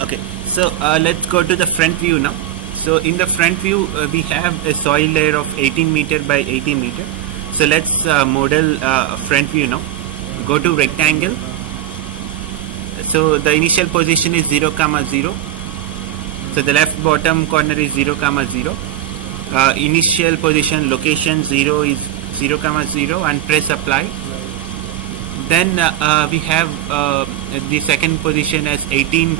Okay, so let's go to the front view now. So in the front view, we have a soil layer of 18 meter by 18 meter. So let's model front view now. Go to rectangle. So the initial position is 0, 0. So the left bottom corner is 0, 0. Initial position location 0 is 0, 0, and press apply. Then we have the second position as 18,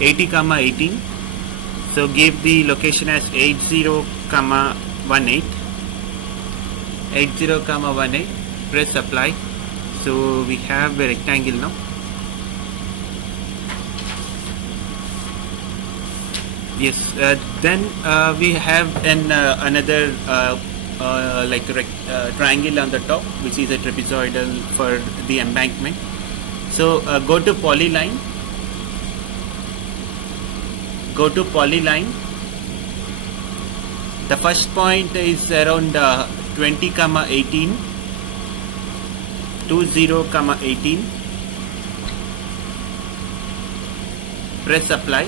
80, 18. So give the location as 80, 18. 80, 18. Press apply. So we have a rectangle now. Yes. Then we have another triangle on the top, which is a trapezoidal for the embankment. So go to polyline. Go to polyline. The first point is around 20, 18. 20, 18. Press apply.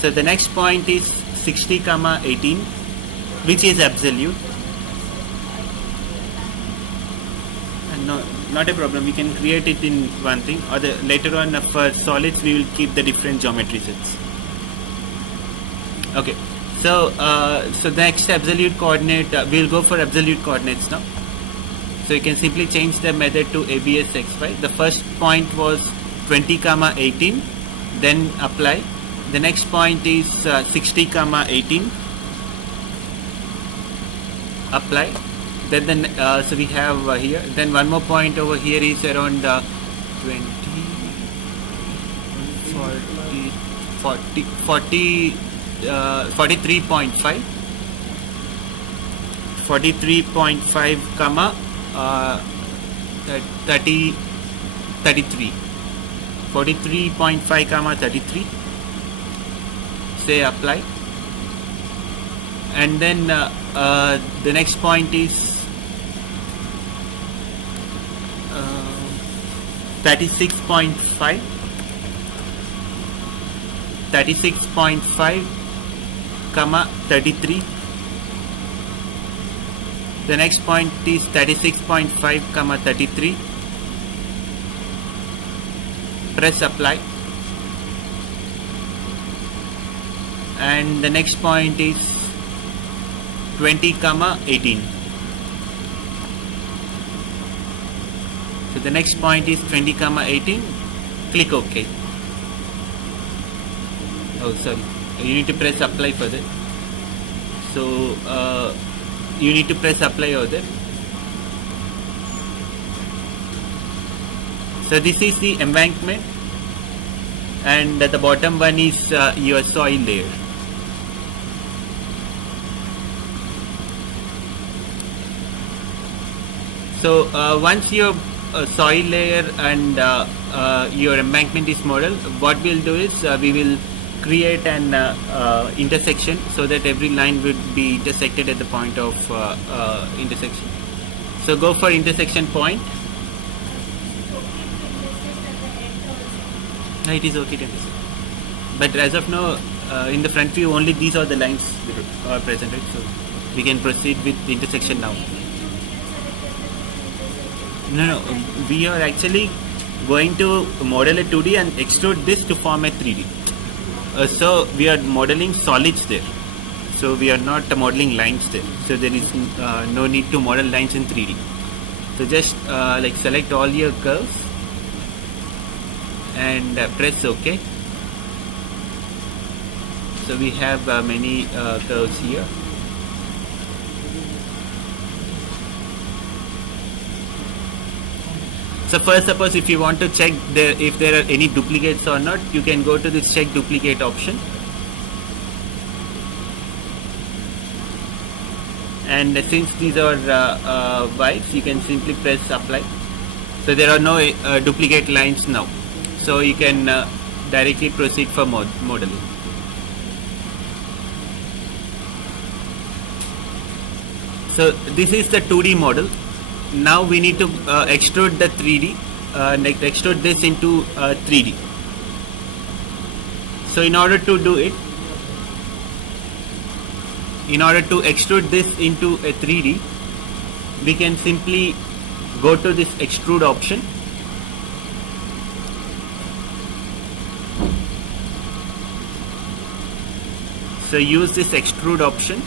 So the next point is 60, 18, which is absolute. And no, not a problem. We can create it in one thing, or later on for solids we will keep the different geometry sets. Okay. So so the next absolute coordinate, we'll go for absolute coordinates now. So you can simply change the method to ABS XY. The first point was 20, 18. Then apply. The next point is 60, 18. Apply. Then so we have here. Then one more point over here is around 20, 43.5. 43.5, 33. 43.5, 33. Say apply. And then the next point is 36.5. 36.5, 33. The next point is 36.5, 33. Press apply. And the next point is 20, 18. So the next point is 20, 18. Click OK. Oh, sorry. You need to press apply for that. So you need to press apply over there. So this is the embankment, and the bottom one is your soil layer. So once your soil layer and your embankment is modeled, what we'll do is we will create an intersection so that every line would be intersected at the point of intersection. So go for intersection point. No, it is okay to intersect. But as of now, in the front view, only these are the lines are presented. So we can proceed with the intersection now. No, we are actually going to model a 2D and extrude this to form a 3D. So we are modeling solids there. So we are not modeling lines there. So there is no need to model lines in 3D. So just select all your curves and press OK. So we have many curves here. So first, suppose if you want to check if there are any duplicates or not, you can go to this check duplicate option. And since these are whites, you can simply press apply. So there are no duplicate lines now. So you can directly proceed for modeling. So this is the 2D model. Now we need to extrude the 3D, extrude this into 3D. So in order to do it, in order to extrude this into a 3D, we can simply go to this extrude option. So use this extrude option.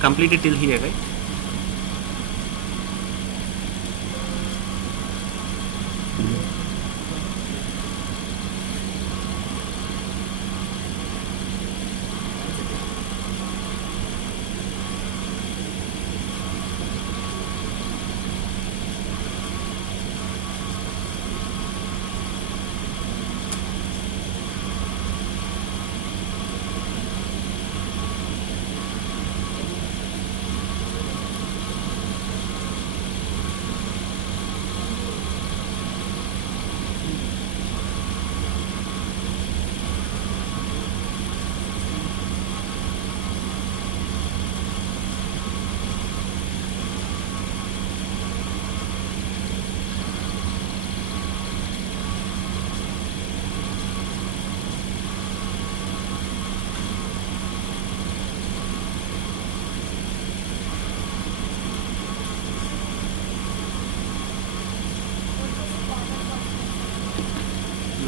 Complete it till here, right?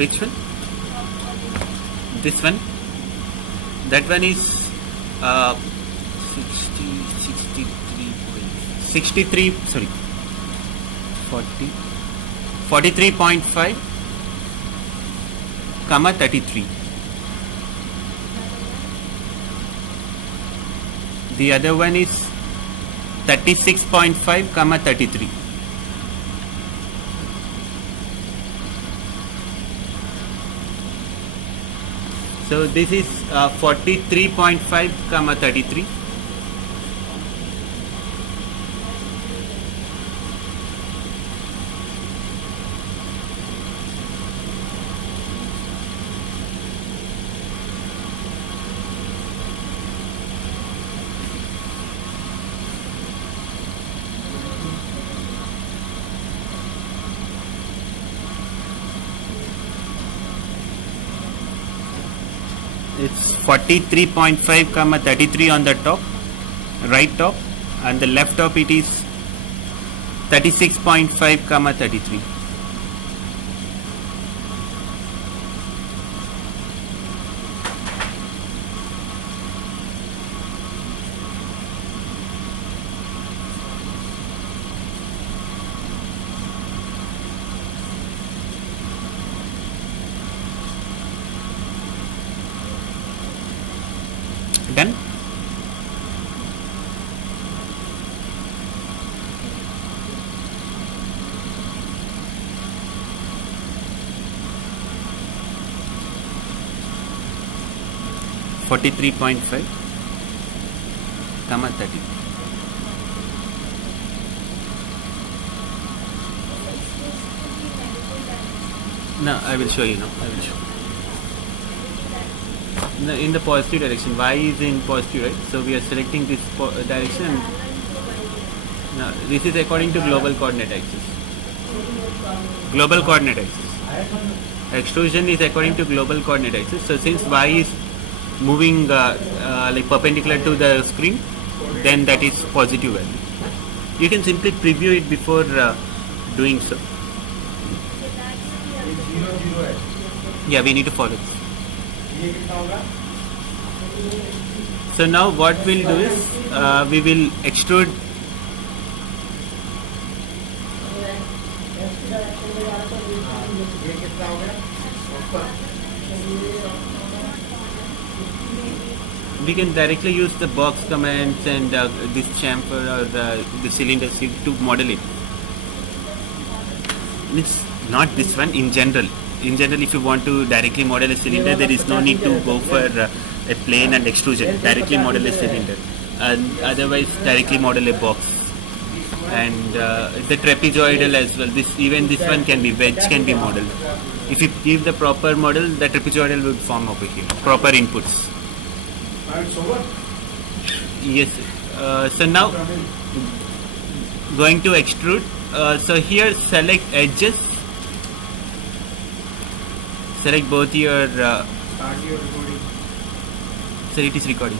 Which one? This one? That one is 63, sorry, 40, 43.5, comma 33. The other one is 36.5, comma 33. So this is 43.5, comma 33. It's 43.5, comma 33 on the top, right top, and the left top it is 36.5, comma 33. Done? $43.5, comma 30. No, I will show you now. I will show you. In the positive direction. Y is in positive, right? So we are selecting this direction. No, this is according to global coordinate axis. Global coordinate axis. Extrusion is according to global coordinate axis. So since Y is moving like perpendicular to the screen, then that is positive value. You can simply preview it before doing so. Yeah, we need to follow this. So now what we'll do is we will extrude we can directly use the box commands and this chamfer or the cylinder to model it. It's not this one. In general, if you want to directly model a cylinder, there is no need to go for a plane and extrusion. Directly model a cylinder, and otherwise directly model a box. and the trapezoidal as well. Even this one can be wedge, can be modeled. If you give the proper model, the trapezoidal will form over here. Proper inputs. Yes. So now going to extrude. So here select edges. Select both your. Start your recording. So it is recording.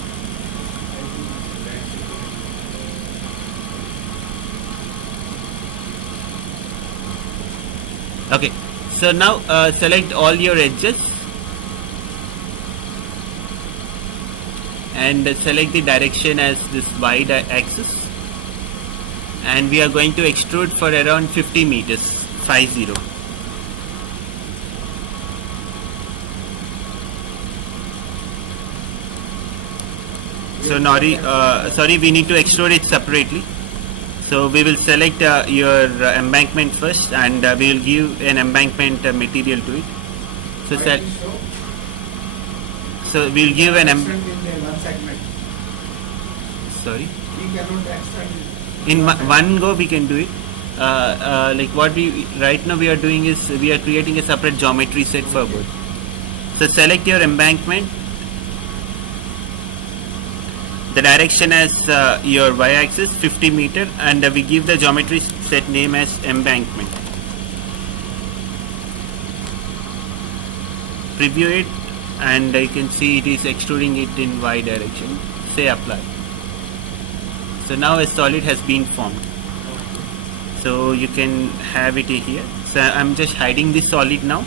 Okay, so now select all your edges and select the direction as this y axis, and we are going to extrude for around 50 meters, 50. So sorry, we need to extrude it separately. So we will select your embankment first, and we will give an embankment material to it. So we'll give an sorry. We cannot extend In one go we can do it. Like what we right now we are doing is we are creating a separate geometry set for both. So select your embankment. The direction as your y-axis 50 meter, and we give the geometry set name as embankment. Preview it, and you can see it is extruding it in y direction. Say apply. So now a solid has been formed. So you can have it here. So I'm just hiding this solid now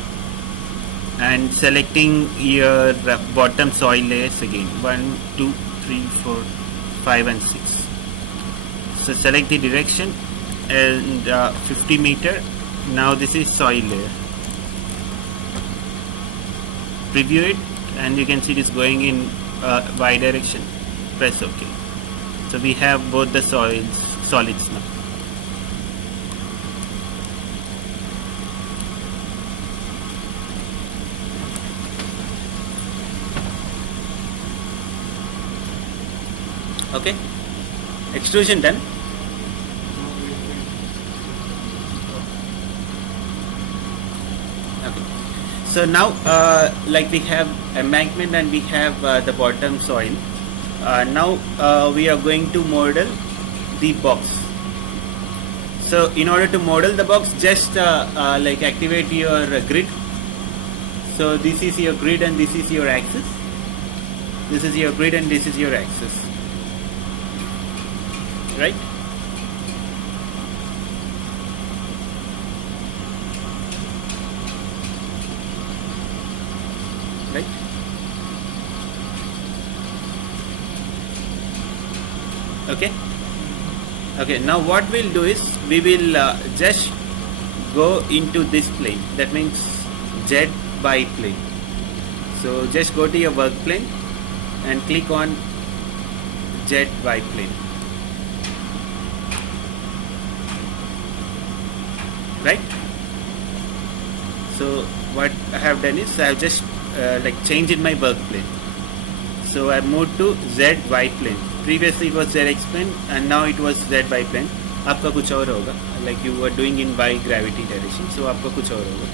and selecting your bottom soil layers again. 1, 2, 3, 4, 5 and 6. So select the direction and 50 meter. Now this is soil layer. Preview it, and you can see it is going in y direction. Press OK. So we have both the solids now. Okay, extrusion done. Okay, so now like we have embankment and we have the bottom soil. Now we are going to model the box. So in order to model the box, just like activate your grid. So this is your grid and this is your axis. This is your grid and this is your axis. Right? Right? Okay? Okay, now what we'll do is we will just go into this plane. That means Z by plane. So just go to your work plane and click on Z by plane. Right? So what I have done is I have just like changed my work plane. So I moved to Z Y plane. Previously it was Z X plane and now it was Z Y plane. आपका कुछ और होगा, like you were doing in Y gravity direction. So आपका कुछ और होगा.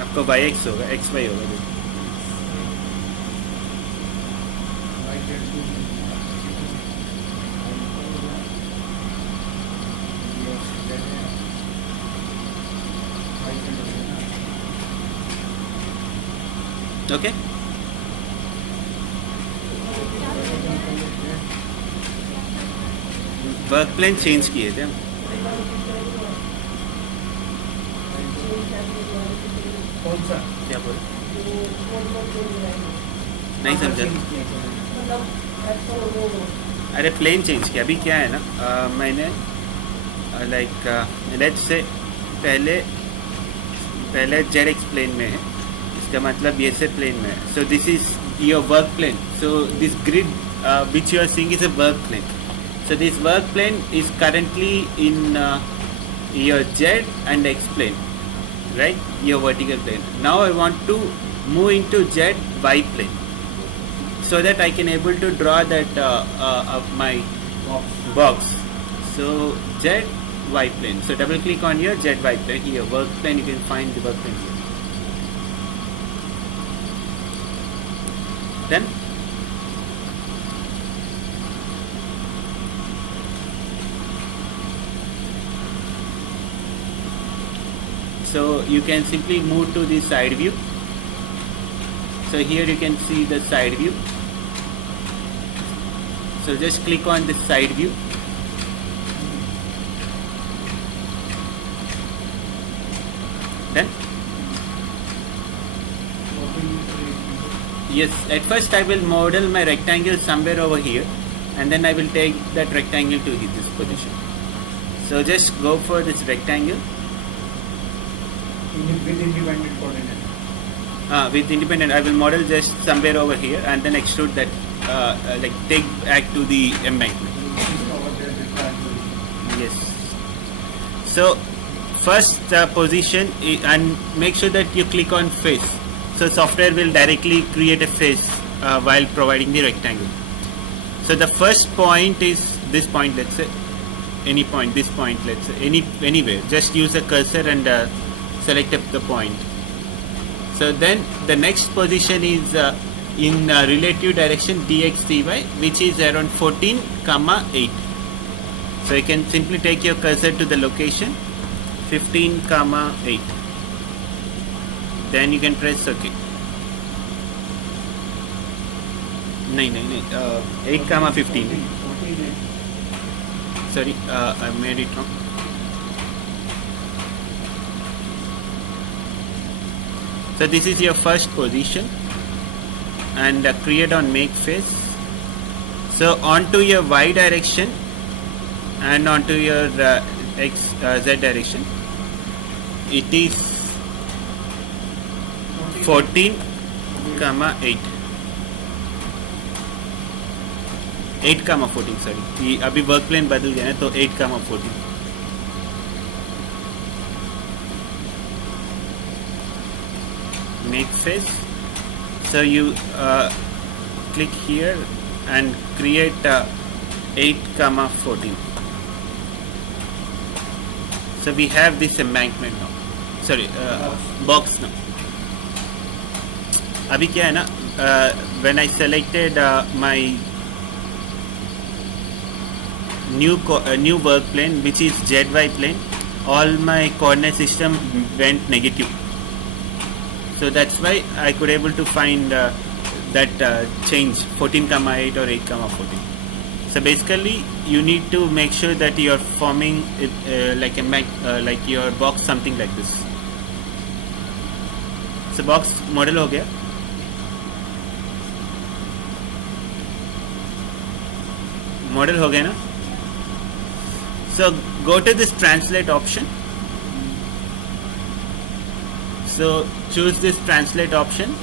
आपका YX होगा, XY होगा. Okay. वर्क प्लेन चेंज किए थे हम. कौन सा? क्या बोल? नहीं समझा. अरे प्लेन चेंज किया. अभी क्या है ना, मैंने लाइक लेट्स से पहले जेड प्लेन में है. इसका मतलब ये से प्लेन में है. So this is your work plane. So this grid which you are seeing is a work plane. So this work plane is currently in your Z and X plane, right? Your vertical plane. Now I want to move into Z Y plane, so that I can able to draw that of my box. So Z Y plane. So double click on your Z Y plane here. Work plane. You can find the work plane here. Then so you can simply move to the side view. So here you can see the side view. So just click on the side view. Then yes, at first I will model my rectangle somewhere over here, and then I will take that rectangle to this position. So just go for this rectangle. With independent coordinate. With independent, I will model just somewhere over here and then extrude that, like take back to the embankment. Yes. So first position and make sure that you click on face. So software will directly create a face while providing the rectangle. So the first point is this point, let's say, any point, this point, let's say, anywhere. Just use a cursor and select up the point. So then the next position is in relative direction dx dy, which is around 14, 8. So you can simply take your cursor to the location 15, 8. Then you can press OK. 8, 15. Sorry, I made it wrong. So this is your first position, and create on make face. So onto your Y direction and onto your Z direction, it is 14, 8. 8, 14 sorry, अभी work plane बदल गया है तो 8, 14. Make face. So you click here and create 8, 14. So we have this embankment now. Sorry, box now. अभी क्या है ना, when I selected my new work plane, which is ZY plane, all my coordinate system went negative. So that's why I could able to find that change 14, 8 or 8, 14. So basically you need to make sure that you are forming it, like your box something like this. So box model हो गया. Model हो गया ना. So go to this translate option. So choose this translate option.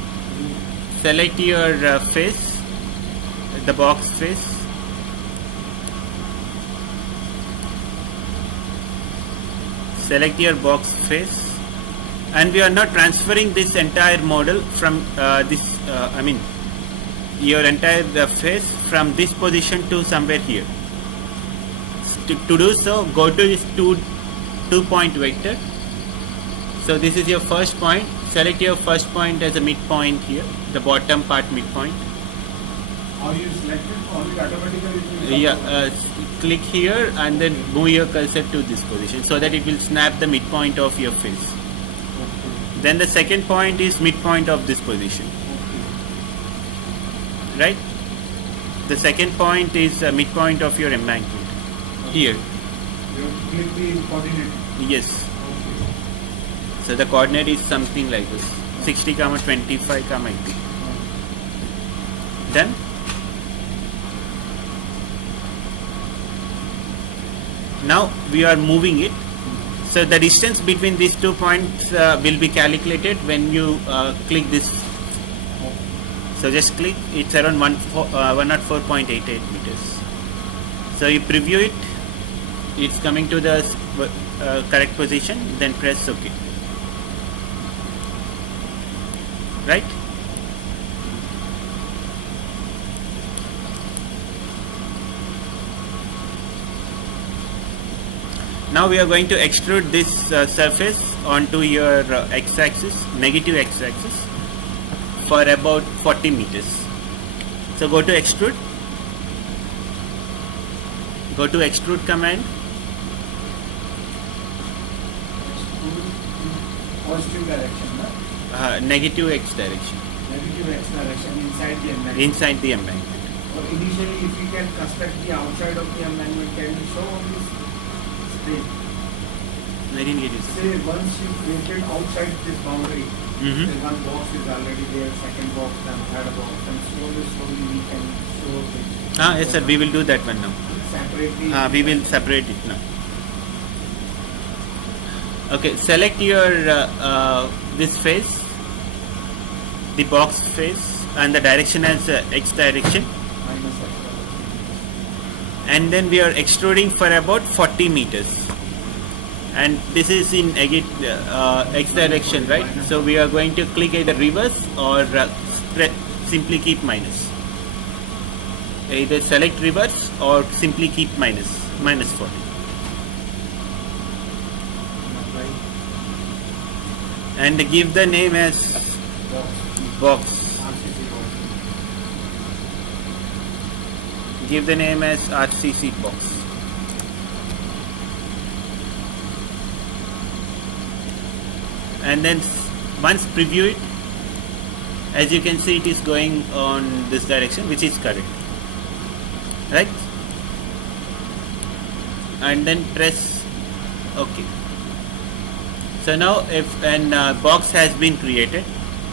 Select your face, the box face. Select your box face, and we are not transferring this entire model from your entire face from this position to somewhere here. To do so, go to this two point vector. So this is your first point. Select your first point as a midpoint here, the bottom part midpoint. How you select it? Or it automatically? Yeah, click here and then move your cursor to this position so that it will snap the midpoint of your face. Okay. Then the second point is midpoint of this position. Okay. Right? The second point is midpoint of your embankment. Okay. Here. You have to click the coordinate. Yes. Okay. So the coordinate is something like this: 60, 25, 80. Then now we are moving it. So the distance between these 2 points will be calculated when you click this. So just click. It's around 104.88 meters. So you preview it. It's coming to the correct position, then press OK. Right? Now we are going to extrude this surface onto your x-axis, negative x-axis, for about 40 meters. So go to extrude. Go to extrude command. Positive direction, no? Negative x direction. Negative x direction inside the embankment. Inside the embankment. Or initially, if we can construct the outside of the embankment, can we show on this screen? I didn't get it. Say once you created outside this boundary, Mhm. say one box is already there, second box, then third box, and slowly we can show it. Yes sir, we will do that one now. Separately. We will separate it now. Okay, select your this face, the box face, and the direction as x direction, Minus x. and then we are extruding for about 40 meters. And this is in x direction, right? So we are going to click either reverse or simply keep minus. Either select reverse or simply keep minus 40. And give the name as box. RCC box. Give the name as RCC box. And then once preview it, as you can see, it is going on this direction, which is correct, right? And then press OK. So now if an box has been created,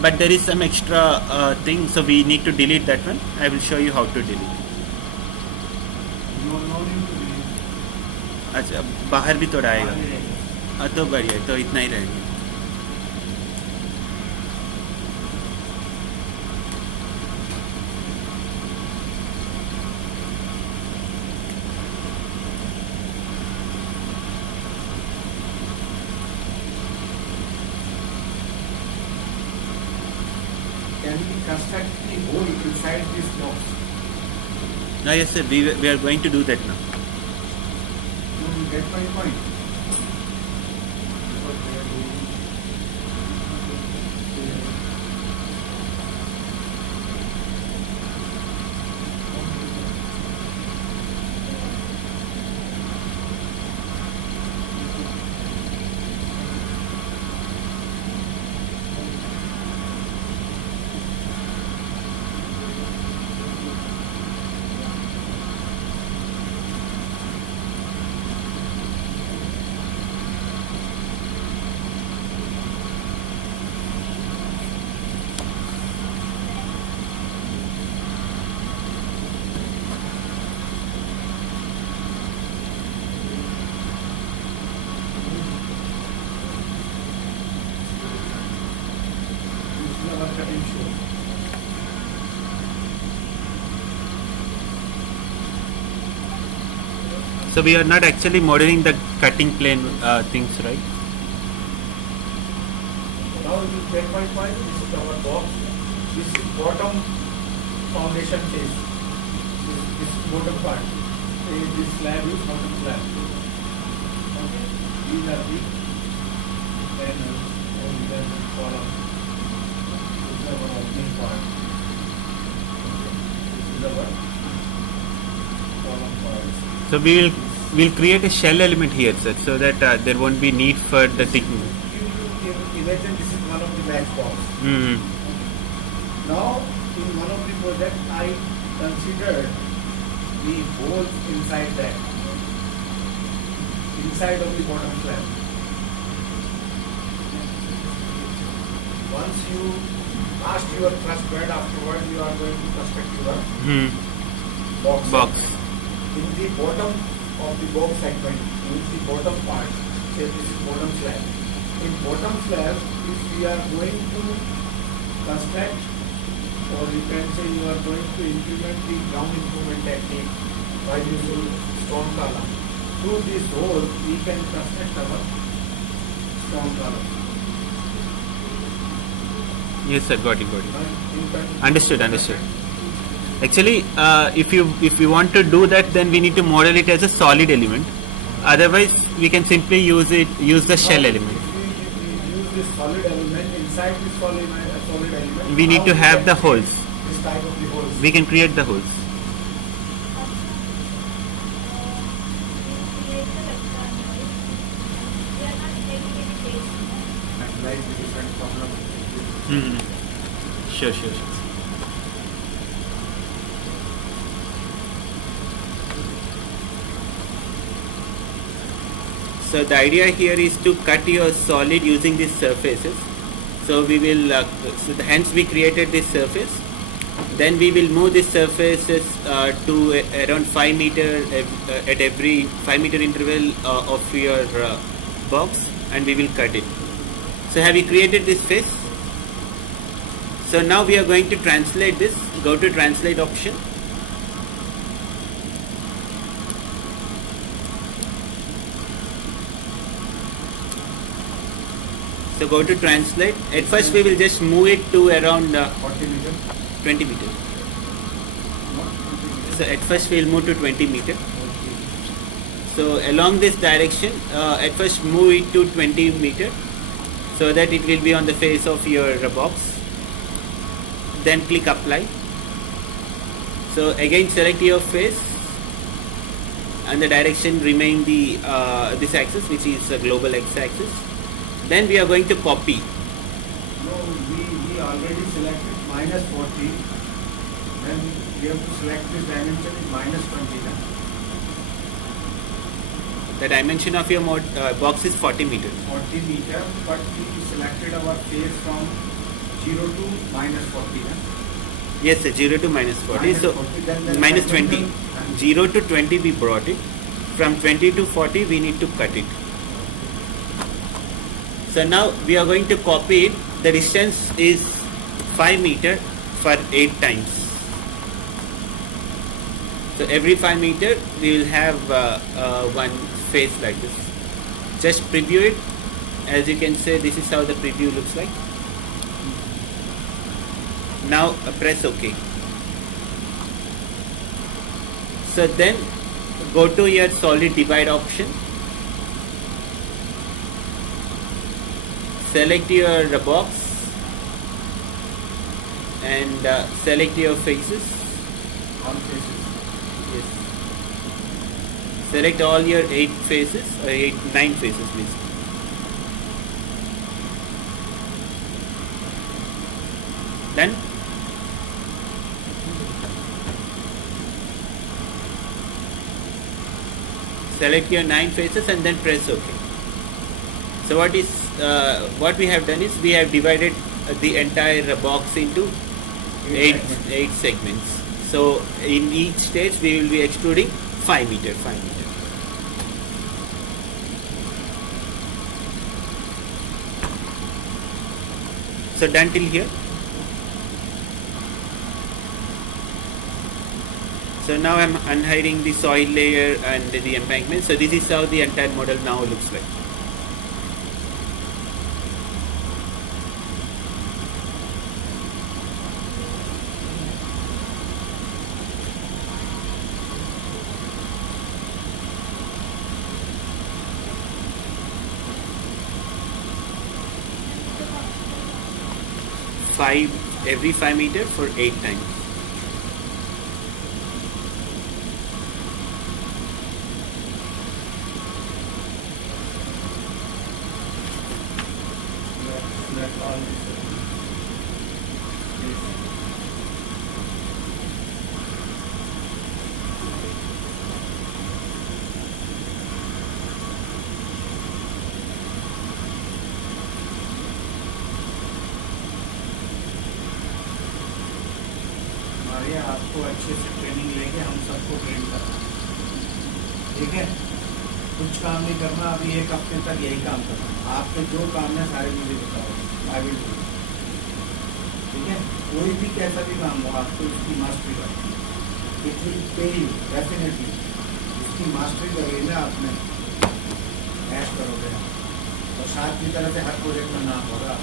but there is some extra thing, so we need to delete that one. I will show you how to delete. No need to be. अच्छा, बाहर भी थोड़ा आएगा. तो बढ़िया है, तो इतना ही रहेगा. Can we construct the hole inside this box? Yes sir, we are going to do that now. You get my point. Cutting show. So we are not actually modeling the cutting plane things, right? Now you get my point. This is our box. This is bottom foundation face. This is bottom part. This slab is bottom slab. Okay. These are the panels. These are the columns. This is our opening part. This is our column part. So we'll create a shell element here, sir, so that there won't be need for the thickening. Imagine this is one of the matchbox. Mm-hmm. Now, in one of the projects, I considered the holes inside that, inside of the bottom slab. Once you cast your truss bed, afterward you are going to construct your box. In the bottom of the box segment, in the bottom part, say this is bottom slab. In bottom slab, if we are going to construct, or you can say you are going to implement the ground improvement technique by using stone column. through this hole we can construct our stone column. Yes, sir. Got it. Got it. In fact, Understood. Understood. Actually, if you want to do that, then we need to model it as a solid element. Otherwise, we can simply use the shell element. If we use this solid element, inside this solid element, We need how to we have can the create holes. This type of the holes. We can create the holes. And like the different problem. Sure. So the idea here is to cut your solid using these surfaces. So we will, hence we created this surface. Then we will move these surfaces to around 5 meter at every 5 meter interval of your box, and we will cut it. So have you created this face? So now we are going to translate this. Go to translate option. So go to translate. At first we will just move it to around 40 meter. 20 meter. Not 20 meter. So at first we will move to 20 meter. Okay. So along this direction, at first move it to 20 meter, so that it will be on the face of your box. Then click apply. So again select your face, and the direction remain the this axis, which is a global x-axis. Then we are going to copy. No, we already selected minus 40. Then we have to select this dimension is minus 20. Then. The dimension of your box is 40 meter. 40 meter, but we selected our face from 0 to minus 40. Then. Yes, sir, 0 to minus 40. Minus So 40, then minus dimension 20. and- 0 to 20 we brought it. From 20 to 40 we need to cut it. So now we are going to copy it. The distance is 5 meter for 8 times. So every 5 meter we will have one face like this. Just preview it. As you can say, this is how the preview looks like. Now press OK. So then go to your solid divide option. Select your box and select your faces. All faces. Yes. Select all your 8 faces, or 9 faces please. Done? Select your 9 faces and then press OK. So what we have done is we have divided the entire box into 8 segments. So in each stage we will be extruding 5 meter. So done till here. So now I'm unhiding the soil layer and the embankment. So this is how the entire model now looks like. Every 5 meter for 8 times. Select all these. हमारे आपको अच्छे से training लेके हम सबको train करना है, ठीक है। कुछ काम नहीं करना, अभी 1 हफ्ते तक यही काम करना। आपके जो काम है सारे मुझे बताओ, आई विल डू, ठीक है। कोई भी कैसा भी काम हो आपको इसकी मास्टरी करनी है। It will pay you definitely. इसकी मास्टरी करोगे ना आपने ऐश करोगे और साथ की तरह से हर प्रोजेक्ट में नाम होगा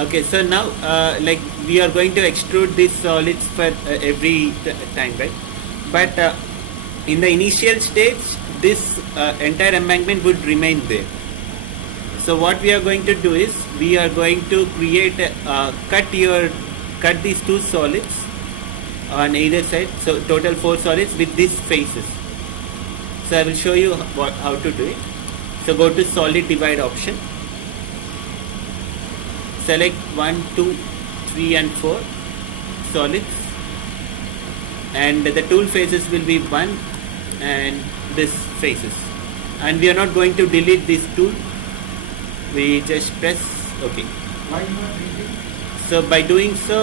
Okay, so now like we are going to extrude these solids for every time, right? But in the initial stage, this entire embankment would remain there. So what we are going to do is we are going to create cut these two solids on either side. So total 4 solids with these faces. So I will show you how to do it. So go to solid divide option. Select 1, 2, 3 and 4 solids, and the tool faces will be 1 and this faces, and we are not going to delete this tool. We just press OK. Why you are reading? So by doing so,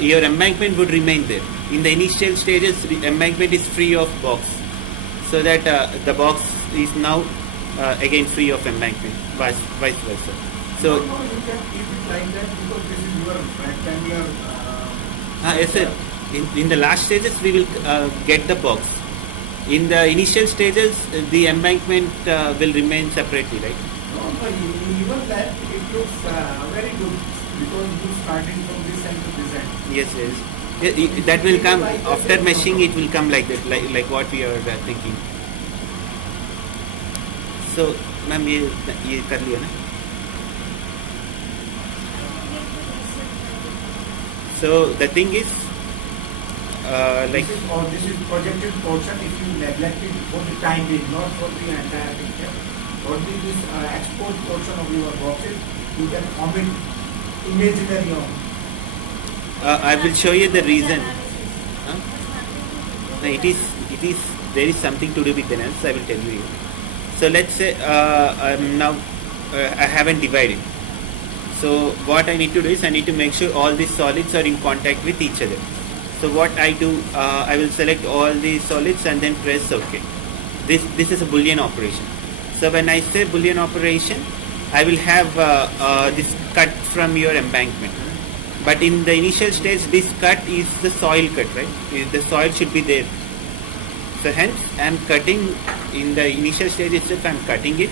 your embankment would remain there. In the initial stages, the embankment is free of box, so that the box is now again free of embankment, vice versa. So No, you can keep it like that because this is your rectangular yes sir, in the last stages we will get the box. In the initial stages, the embankment will remain separately, right? No, even that it looks very good because you starting from this end to this end. Yes, yes. That will come after meshing. It will come like that, like what we are thinking. So, ma'am, ये कर लिया ना? So the thing is, like this is projected portion. If you neglect it for the time being, not for the entire picture, for this exposed portion of your boxes, you can omit imaginary on. I will show you the reason. Huh? No, it is there is something to do with the analysis. I will tell you. So let's say I'm now I haven't divided. So what I need to do is I need to make sure all these solids are in contact with each other. So what I do, I will select all the solids and then press OK. This is a Boolean operation. So when I say Boolean operation, I will have this cut from your embankment. But in the initial stage, this cut is the soil cut, right? The soil should be there. So hence I am cutting in the initial stage itself. I am cutting it.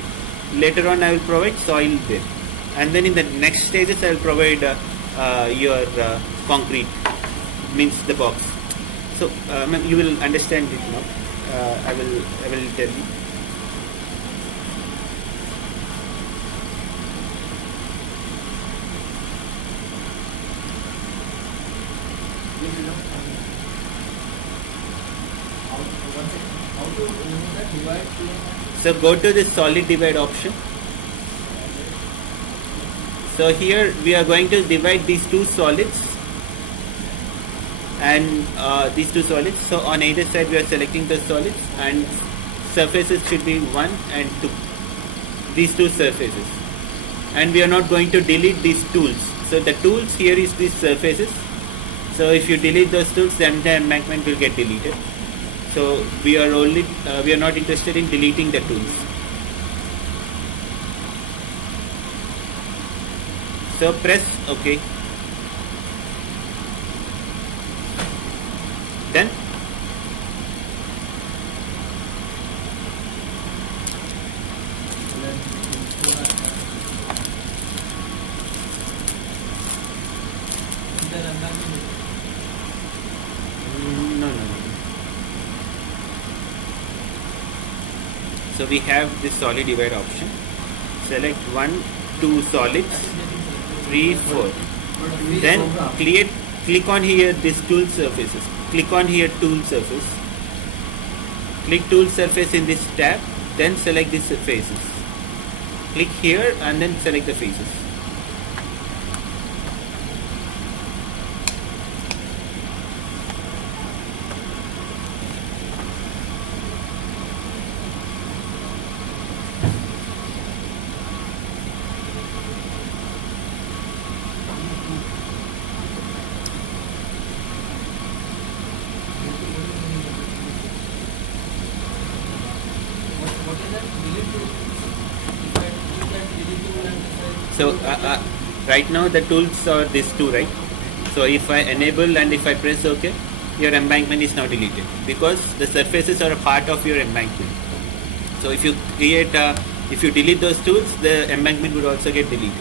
Later on, I will provide soil there. And then in the next stages I will provide your concrete, means the box. So you will understand it now. I will tell you. How to remove that divide? So go to the solid divide option. So here we are going to divide these two solids and these two solids. So on either side we are selecting the solids, and surfaces should be 1 and 2. These two surfaces, and we are not going to delete these tools. So the tools here is these surfaces. So if you delete those tools, then the embankment will get deleted. So we are not interested in deleting the tools. So press OK. Then no. So we have this solid divide option. Select 1, 2 solids, 3, 4. Then click on here this tool surfaces. Click on here tool surface. Click tool surface in this tab. Then select these faces. Click here and then select the faces. So right now the tools are these two, right? So if I enable and if I press OK, your embankment is now deleted because the surfaces are a part of your embankment. So if you if you delete those tools, the embankment would also get deleted.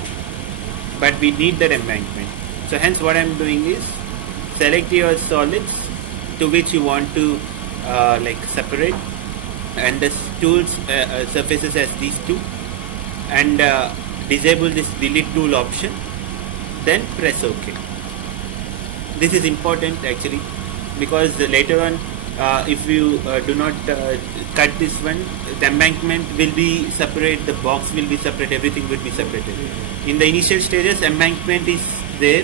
But we need that embankment. So hence what I'm doing is select your solids to which you want to like separate, and the tools surfaces as these two, and disable this delete tool option, then press OK. This is important actually, because later on if you do not cut this one, the embankment will be separate, the box will be separate, everything will be separated. In the initial stages, embankment is there,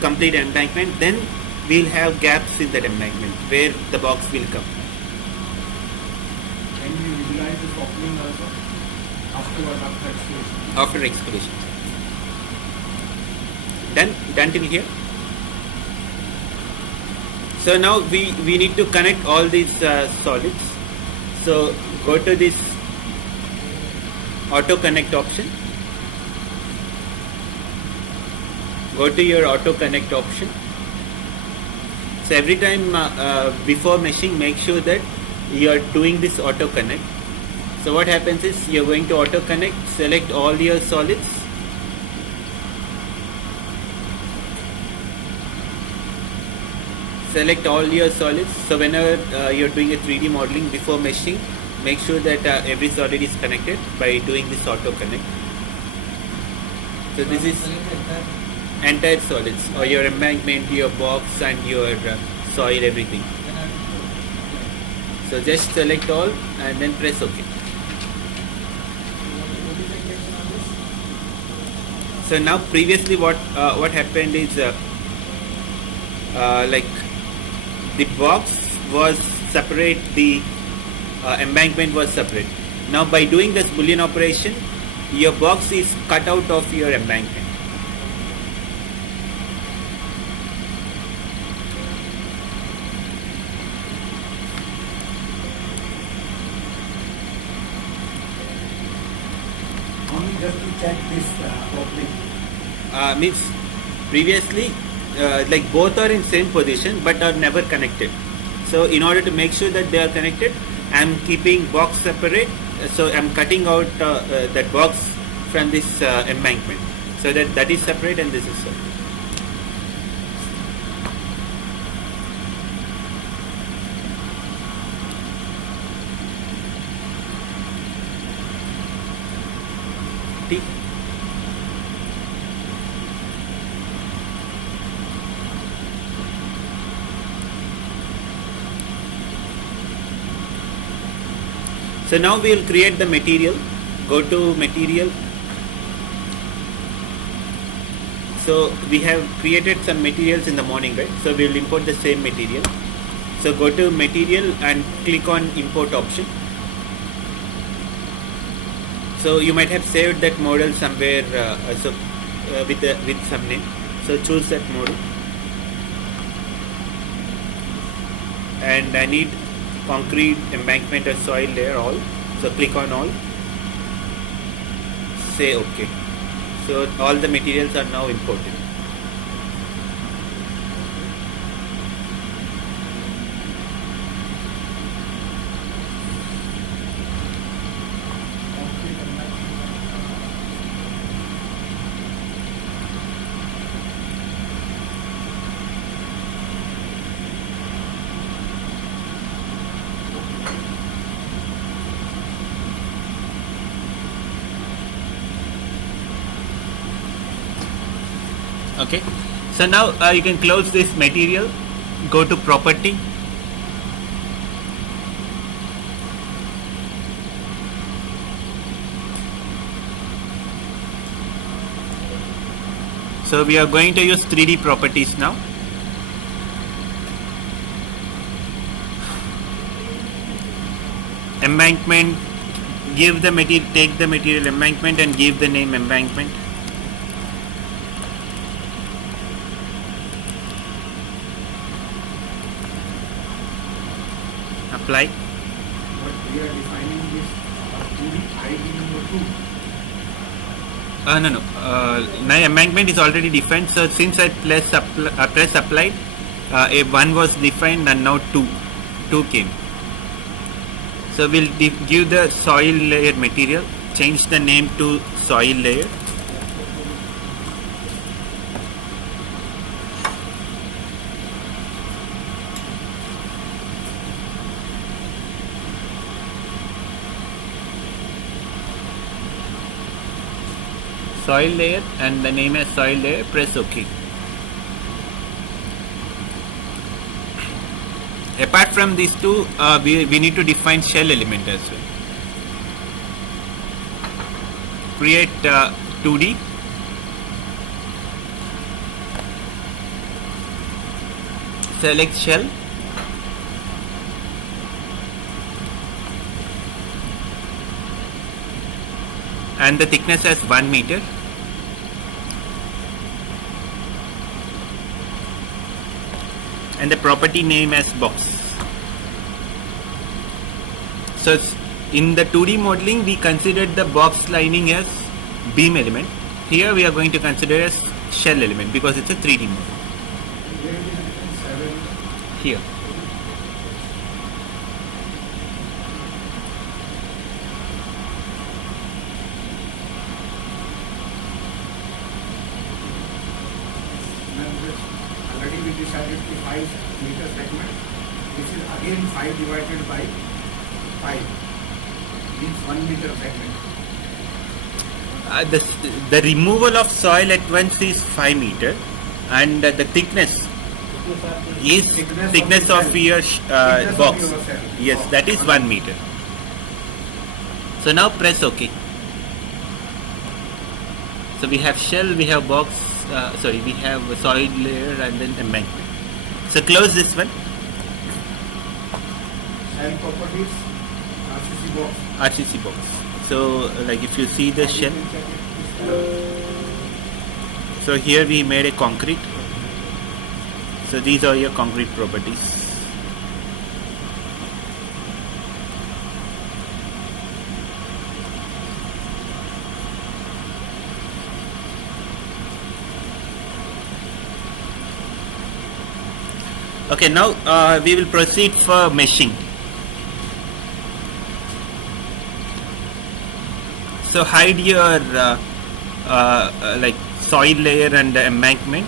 complete embankment, then we'll have gaps in that embankment where the box will come. Can we visualize this opening also afterward, after excavation? After excavation. Done till here. So now we need to connect all these solids. So go to this auto connect option. Go to your auto connect option. So every time before meshing, make sure that you are doing this auto connect. So what happens is you're going to auto connect, select all your solids, select all your solids. So whenever you're doing a 3D modeling before meshing, make sure that every solid is connected by doing this auto connect. So this is entire solids, or your embankment, your box and your soil, everything. So just select all and then press OK. So now previously what happened is like the box was separate, the embankment was separate. Now by doing this Boolean operation, your box is cut out of your embankment. Only just to check this properly. Means previously like both are in same position but are never connected. So in order to make sure that they are connected, I am keeping box separate. So I am cutting out that box from this embankment, so that is separate and this is separate. T. So now we will create the material. Go to material. So we have created some materials in the morning, right? So we will import the same material. So go to material and click on import option. So you might have saved that model somewhere with some name. So choose that model. And I need concrete, embankment or soil layer all. So click on all. Say OK. So all the materials are now imported. Okay, so now you can close this material, go to property, so we are going to use 3D properties now. Embankment, give the material, take the material embankment and give the name embankment. Apply. But we are defining this 2D ID number 2. No. My embankment is already defined. So since I press applied, a one was defined and now two came. So we'll give the soil layer material, change the name to soil layer. Soil layer and the name as soil layer, press OK. Apart from these two, we need to define shell element as well. Create 2D. Select shell. And the thickness as 1 meter. And the property name as box. So in the 2D modeling we considered the box lining as beam element. Here we are going to consider as shell element because it's a 3D model. Here. Already we decided the 5 meter segment, which is again 5 divided by 5, means 1 meter segment. The removal of soil at once is 5 meter and the thickness is thickness of your box. Yes, that is 1 meter. So now press OK. So we have shell, we have box, we have a soil layer and then embankment. So close this one. Shell properties, RCC box. RCC box. So like if you see the shell, so here we made a concrete. So these are your concrete properties. Okay, now we will proceed for meshing. So hide your like soil layer and the embankment.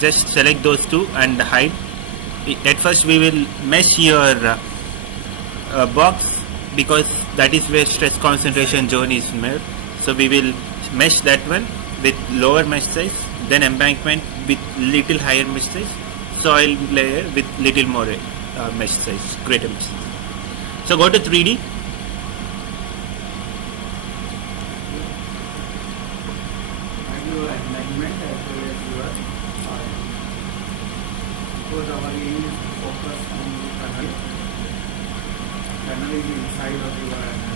Just select those two and hide. At first we will mesh your box because that is where stress concentration zone is made. So we will mesh that one with lower mesh size, then embankment with little higher mesh size, soil layer with little more mesh size, greater mesh size. So go to 3D. And your alignment as well as your soil. Because our aim is to focus on the tunnel. Tunnel is inside of your alignment.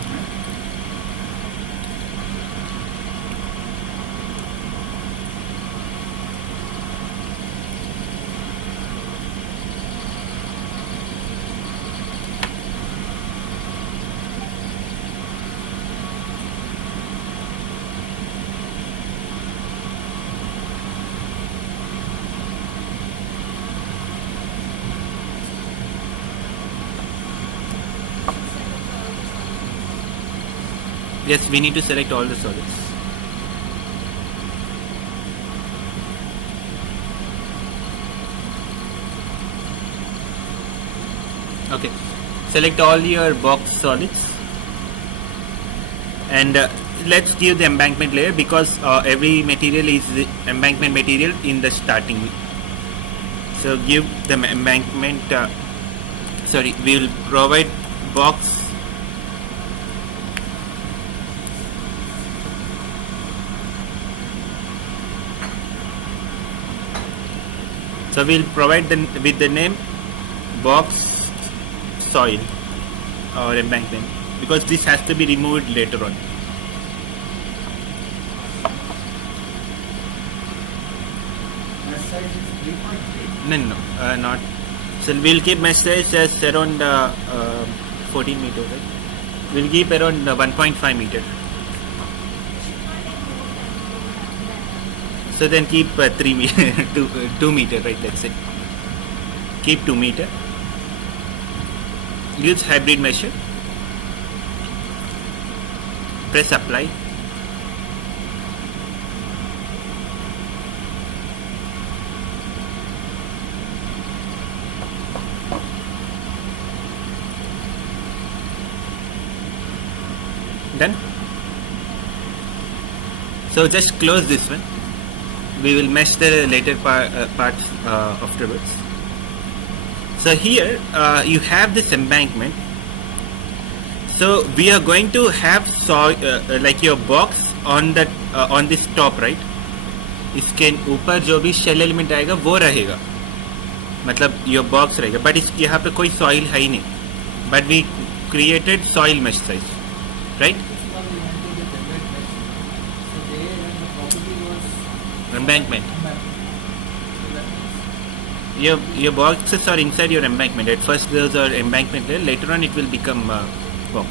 Yes, we need to select all the solids. Okay, select all your box solids and let's give the embankment layer because every material is the embankment material in the starting. So give the embankment, we will provide box so we'll provide with the name box soil or embankment because this has to be removed later on. Mesh size is 3.3. No, not. So we'll keep mesh size as around 14 meters. Right? We'll keep around 1.5 meter. So then keep 3 meter, 2 meter, right? That's it. Keep 2 meter. Use hybrid measure. Press apply. Done. So just close this one. We will mesh the later parts afterwards. So here you have this embankment. So we are going to have like your box on that on this top, right? इसके ऊपर जो भी shell element आएगा वो रहेगा, मतलब your box रहेगा, but इस यहाँ पे कोई सॉइल है ही नहीं, but we created soil mesh size, right? Embankment. Your boxes are inside your embankment. At first those are embankment layer. Later on it will become box.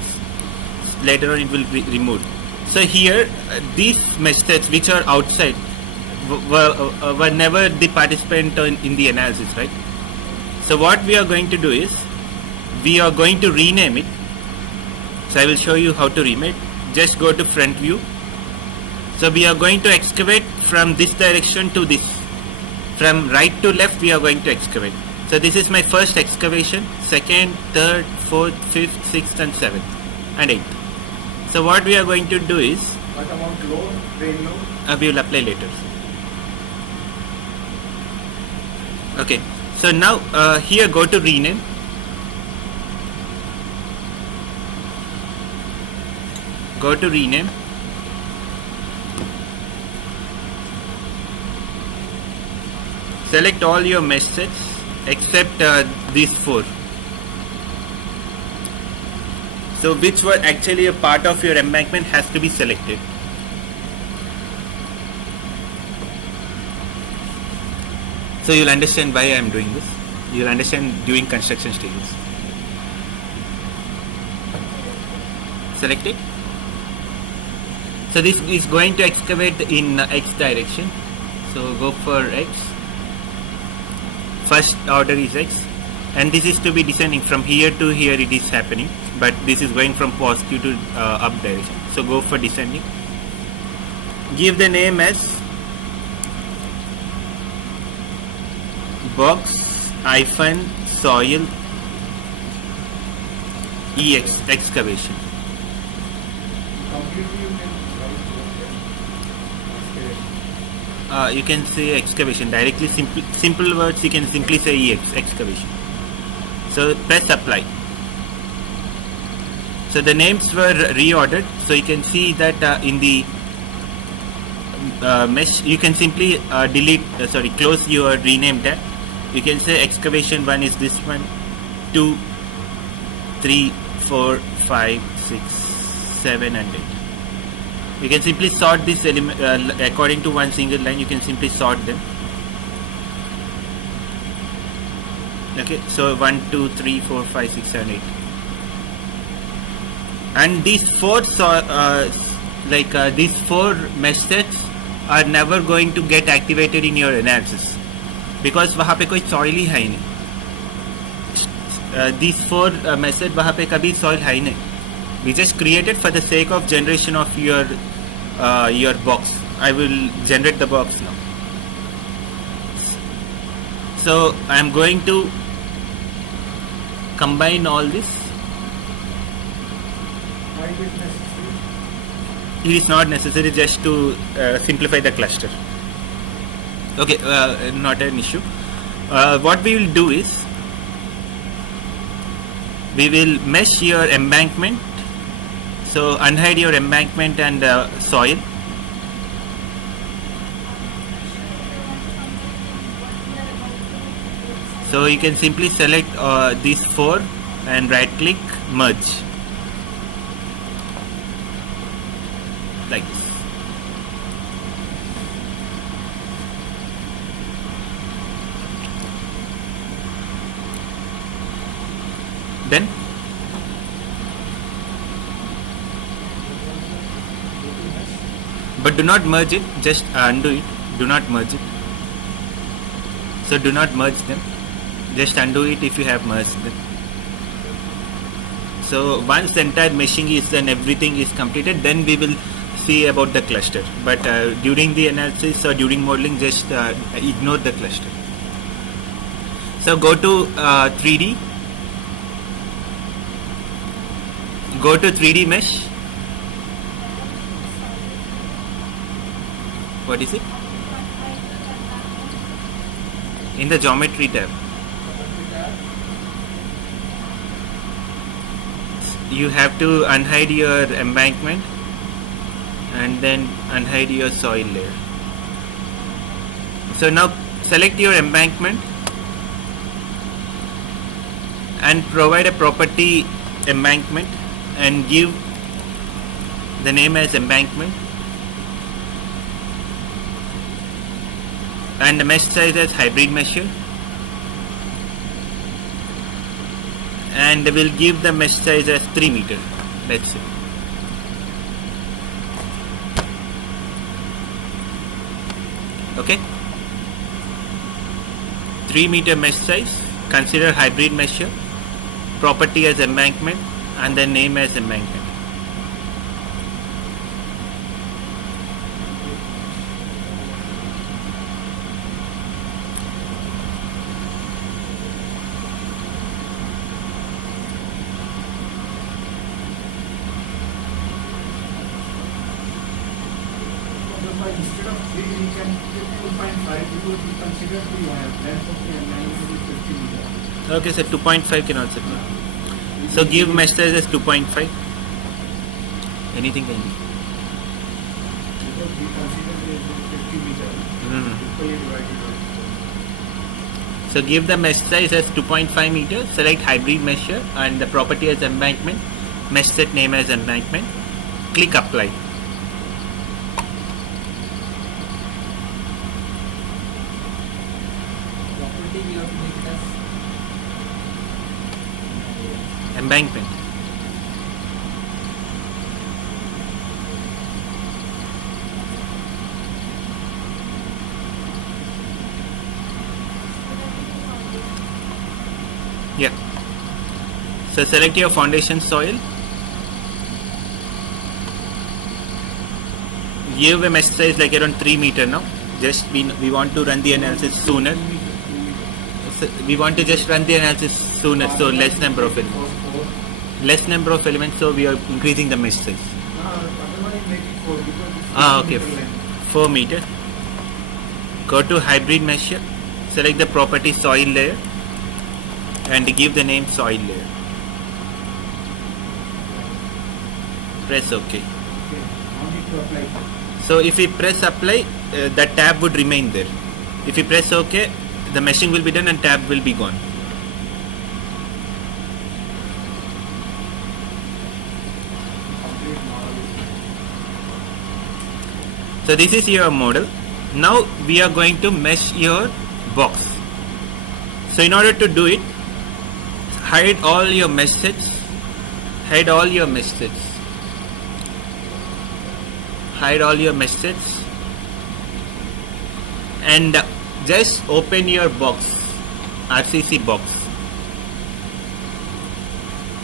Later on it will be removed. So here these methods which are outside were never the participant in the analysis, right? So what we are going to do is we are going to rename it. So I will show you how to rename it. Just go to front view. So we are going to excavate from this direction to this. From right to left we are going to excavate. So this is my first excavation, second, third, fourth, fifth, sixth and seventh and eighth. So what we are going to do is, What about load, drain load? we will apply later. Okay, so now here go to rename. Go to rename. Select all your mesh sets except these 4. So which were actually a part of your embankment has to be selected. So you'll understand why I am doing this. You'll understand during construction stages. Select it. So this is going to excavate in X direction. So go for X. First order is X, and this is to be descending from here to here. It is happening, but this is going from positive to up direction. So go for descending. Give the name as box soil EX excavation. Completely you can write You can say excavation directly. Simple words you can simply say EX excavation. So press apply. So the names were reordered. So you can see that in the mesh you can simply close your rename tab. You can say excavation 1 is this one, 2, 3, 4, 5, 6, 7 and 8. You can simply sort this element according to one single line. You can simply sort them. Okay, so 1, 2, 3, 4, 5, 6, 7, 8. And these 4 these 4 mesh sets are never going to get activated in your analysis because वहाँ पे कोई soil ही है ही नहीं. These 4 mesh sets वहाँ पे कभी soil है ही नहीं. We just created for the sake of generation of your box. I will generate the box now. So I am going to combine all this. why it is necessary. It is not necessary, just to simplify the cluster. Okay, not an issue. What we will do is we will mesh your embankment. So unhide your embankment and soil. So you can simply select these 4 and right click merge like this. Then but do not merge it, just undo it. Do not merge it. So do not merge them. Just undo it if you have merged them. So once the entire meshing is done, everything is completed, then we will see about the cluster. But during the analysis or during modeling, just ignore the cluster. So go to 3D. Go to 3D mesh. What is it? In the geometry tab. You have to unhide your embankment and then unhide your soil layer. So now select your embankment and provide a property embankment and give the name as embankment and the mesh size as hybrid measure, and we'll give the mesh size as 3 meter, let's say. Okay, 3 meter mesh size, consider hybrid measure, property as embankment and the name as embankment. Instead of 3, we can take 2.5 because we consider the length of the embankment is 50 meters. Okay, so 2.5 can also be. So give mesh size as 2.5. Anything can be. Because we consider the 50 meters equally divided by. So give the mesh size as 2.5 meters, select hybrid measure and the property as embankment, mesh set name as embankment, click apply. Embankment. Yeah. So select your foundation soil. Give a mesh size like around 3 meter now. Just we want to run the analysis sooner. So we want to just run the analysis sooner. So less number of elements. Less number of elements. So we are increasing the mesh size. Otherwise make it 4 because it's Okay. 50 meter length. 4 meter. Go to hybrid measure. Select the property soil layer and give the name soil layer. Press OK. Okay. Now need to apply. So if we press apply, the tab would remain there. If we press OK, the meshing will be done and tab will be gone. Complete model. So this is your model. Now we are going to mesh your box. So in order to do it, hide all your mesh sets. Hide all your mesh sets. Hide all your mesh sets. And just open your box. RCC box.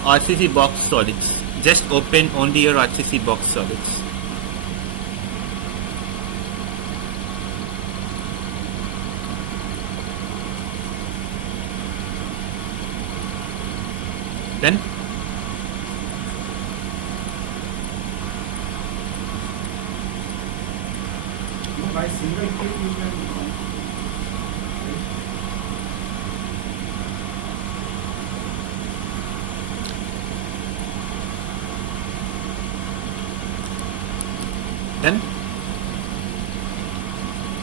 RCC box solids. Just open only your RCC box solids. Then By single click you can done.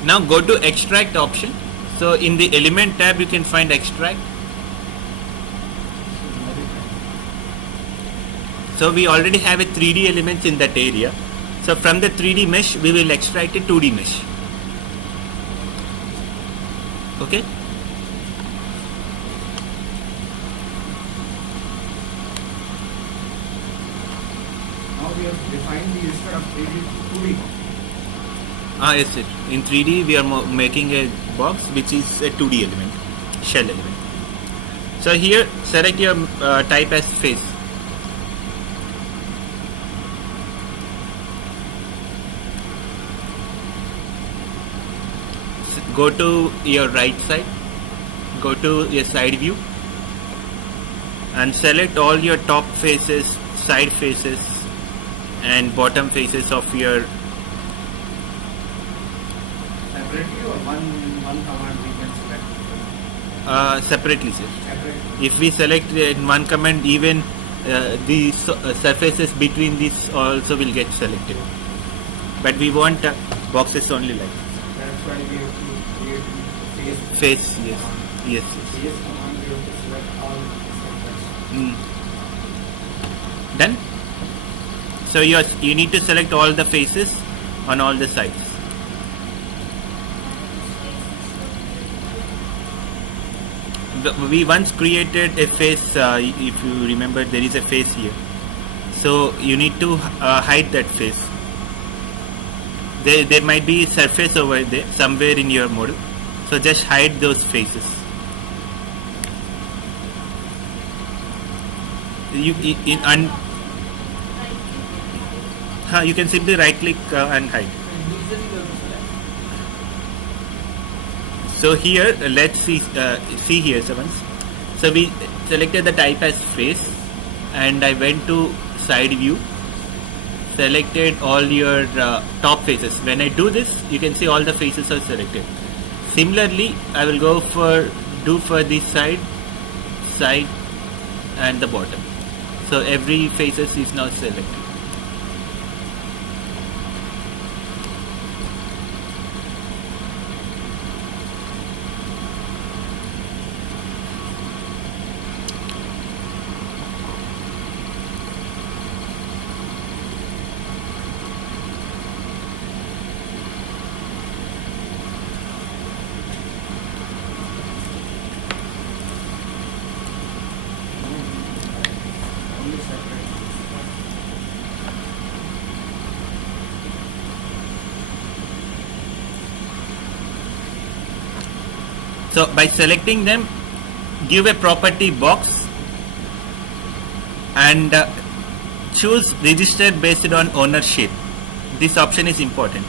Now go to extract option. So in the element tab you can find extract. So we already have a 3D elements in that area. So from the 3D mesh we will extract a 2D mesh. Okay. now we have defined the instead of 3D 2D. Yes, sir. In 3D, we are making a box which is a 2D element, shell element. So here, select your type as face. Go to your right side, go to your side view, and select all your top faces, side faces, and bottom faces of your. Separately or one command we can select? Separately, sir. Separately. If we select in one command, even the surfaces between these also will get selected. But we want boxes only like That's why we have to create face. face. Yes, command. yes. Face command we have to select all the surfaces. Done. So you need to select all the faces on all the sides. We once created a face. If you remember, there is a face here. So you need to hide that face. There might be surface over there somewhere in your model. So just hide those faces. You can simply right click and hide. So here let's see here once. So we selected the type as face, and I went to side view, selected all your top faces. When I do this, you can see all the faces are selected. Similarly, I will go for the side, and the bottom. So every faces is now selected. Only separate. So by selecting them, give a property box and choose register based on ownership. This option is important.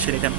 Should I come?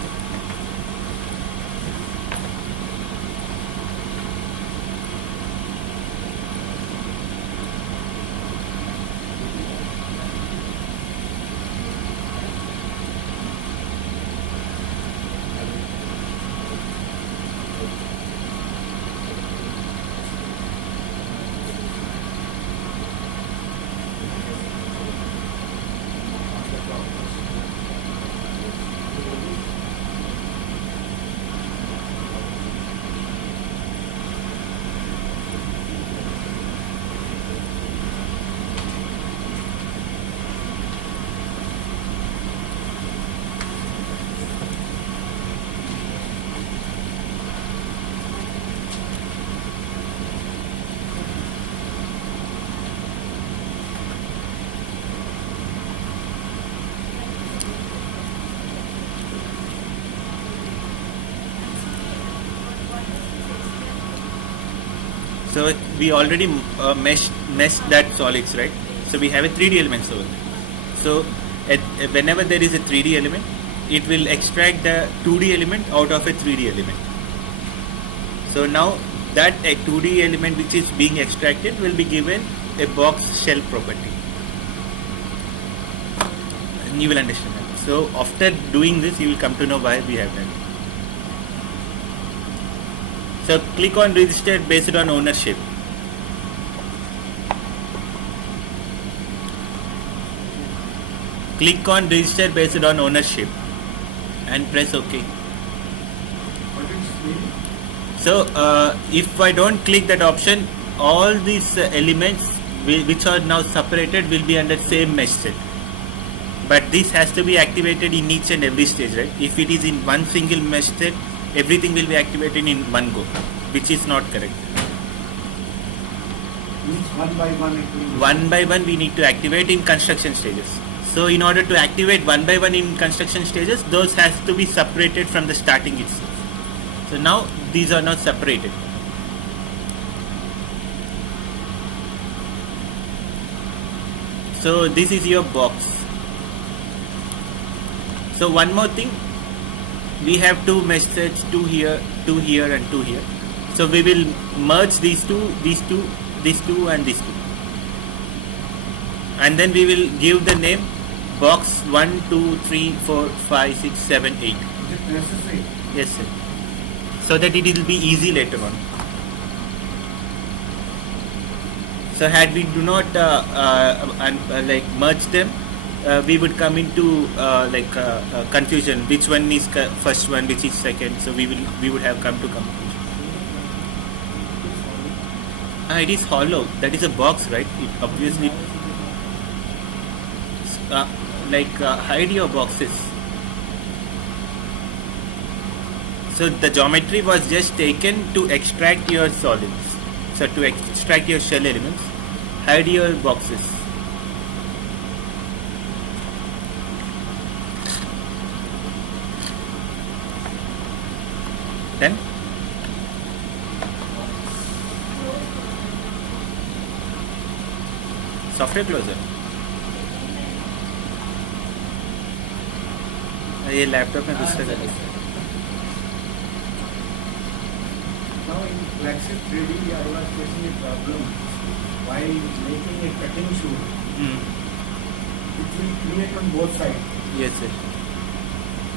So we already meshed that solids, right? So we have a 3D elements over there. So whenever there is a 3D element, it will extract the 2D element out of a 3D element. So now that a 2D element which is being extracted will be given a box shell property. And you will understand that. So after doing this, you will come to know why we have that. So click on register based on ownership. Click on register based on ownership and press OK. What is this mean? So if I don't click that option, all these elements which are now separated will be under same mesh set. But this has to be activated in each and every stage, right? If it is in one single mesh set, everything will be activated in one go, which is not correct. Means one by one it will. One by one we need to activate in construction stages. So in order to activate one by one in construction stages, those has to be separated from the starting itself. So now these are not separated. So this is your box. So one more thing, we have two mesh sets, two here and two here. So we will merge these two, and these two. And then we will give the name box 1, 2, 3, 4, 5, 6, 7, 8. Is it necessary? Yes, sir. So that it will be easy later on. So had we do not like merge them, we would come into confusion. Which one is first one, which is second? So we would have come to confusion. It is hollow. That is a box, right? It obviously hide your boxes. So the geometry was just taken to extract your solids. So to extract your shell elements, hide your boxes. Then software closer. ये laptop में दूसरा कर Now in Flexit 3D, I was facing a problem while making a cutting shoe. It will create on both sides. Yes, sir.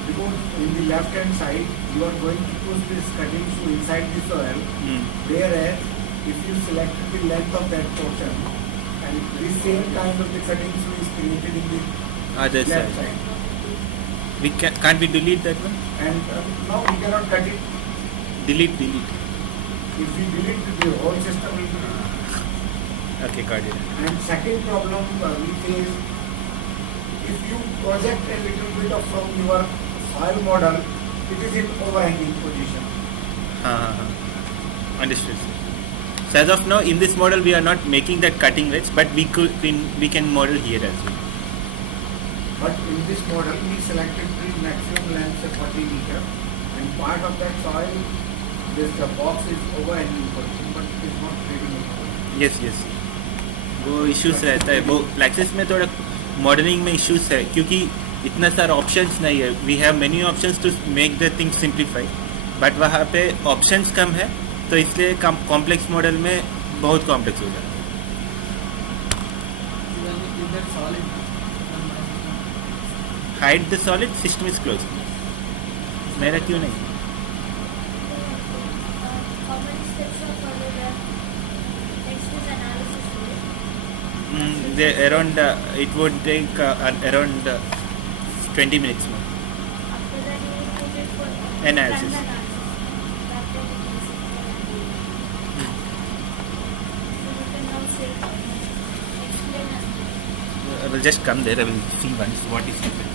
Because in the left hand side, you are going to push this cutting shoe inside the soil. Whereas if you select the length of that portion, and the same kind of the cutting shoe is created in the Other left side. side. We can't we delete that one? And now we cannot cut it. Delete. If we delete the whole system will be. Okay, got it. And second problem we face, if you project a little bit of from your soil model, it is in overhanging position. Understood, sir. So as of now, in this model, we are not making that cutting edge, but we can model here as well. But in this model, we selected the maximum length of 40 meter, and part of that soil, this box is overhanging position, but it is not trading over. Yes. वो issues रहता है, वो फ्लैक्सिस में थोड़ा modelling में issues है, क्योंकि इतना सारा ऑप्शंस नहीं है. We have many options to make the thing simplify, but वहाँ पे ऑप्शंस कम है, तो इसलिए कॉम्प्लेक्स मॉडल में बहुत कॉम्प्लेक्स हो जाता है. Hide the solid, system is close. मेरा क्यों नहीं? Around it would take around 20 minutes more. Analysis. I will just come there. I will see once what is happening.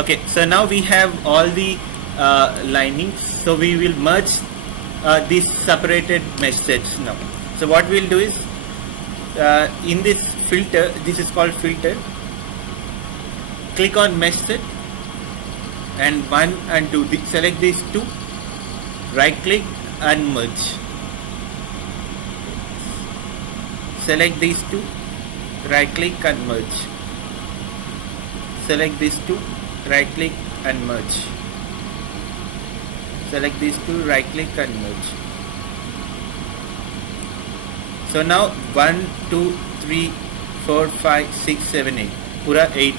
Okay, so now we have all the linings, so we will merge these separated mesh sets now. So what we'll do is in this filter, this is called filter, click on mesh set and 1 and 2, select these two, right click and merge, select these two, right click and merge, select these two, right click and merge, select these two, right click and merge. So now 1 2 3 4 5 6 7 8 पूरा 8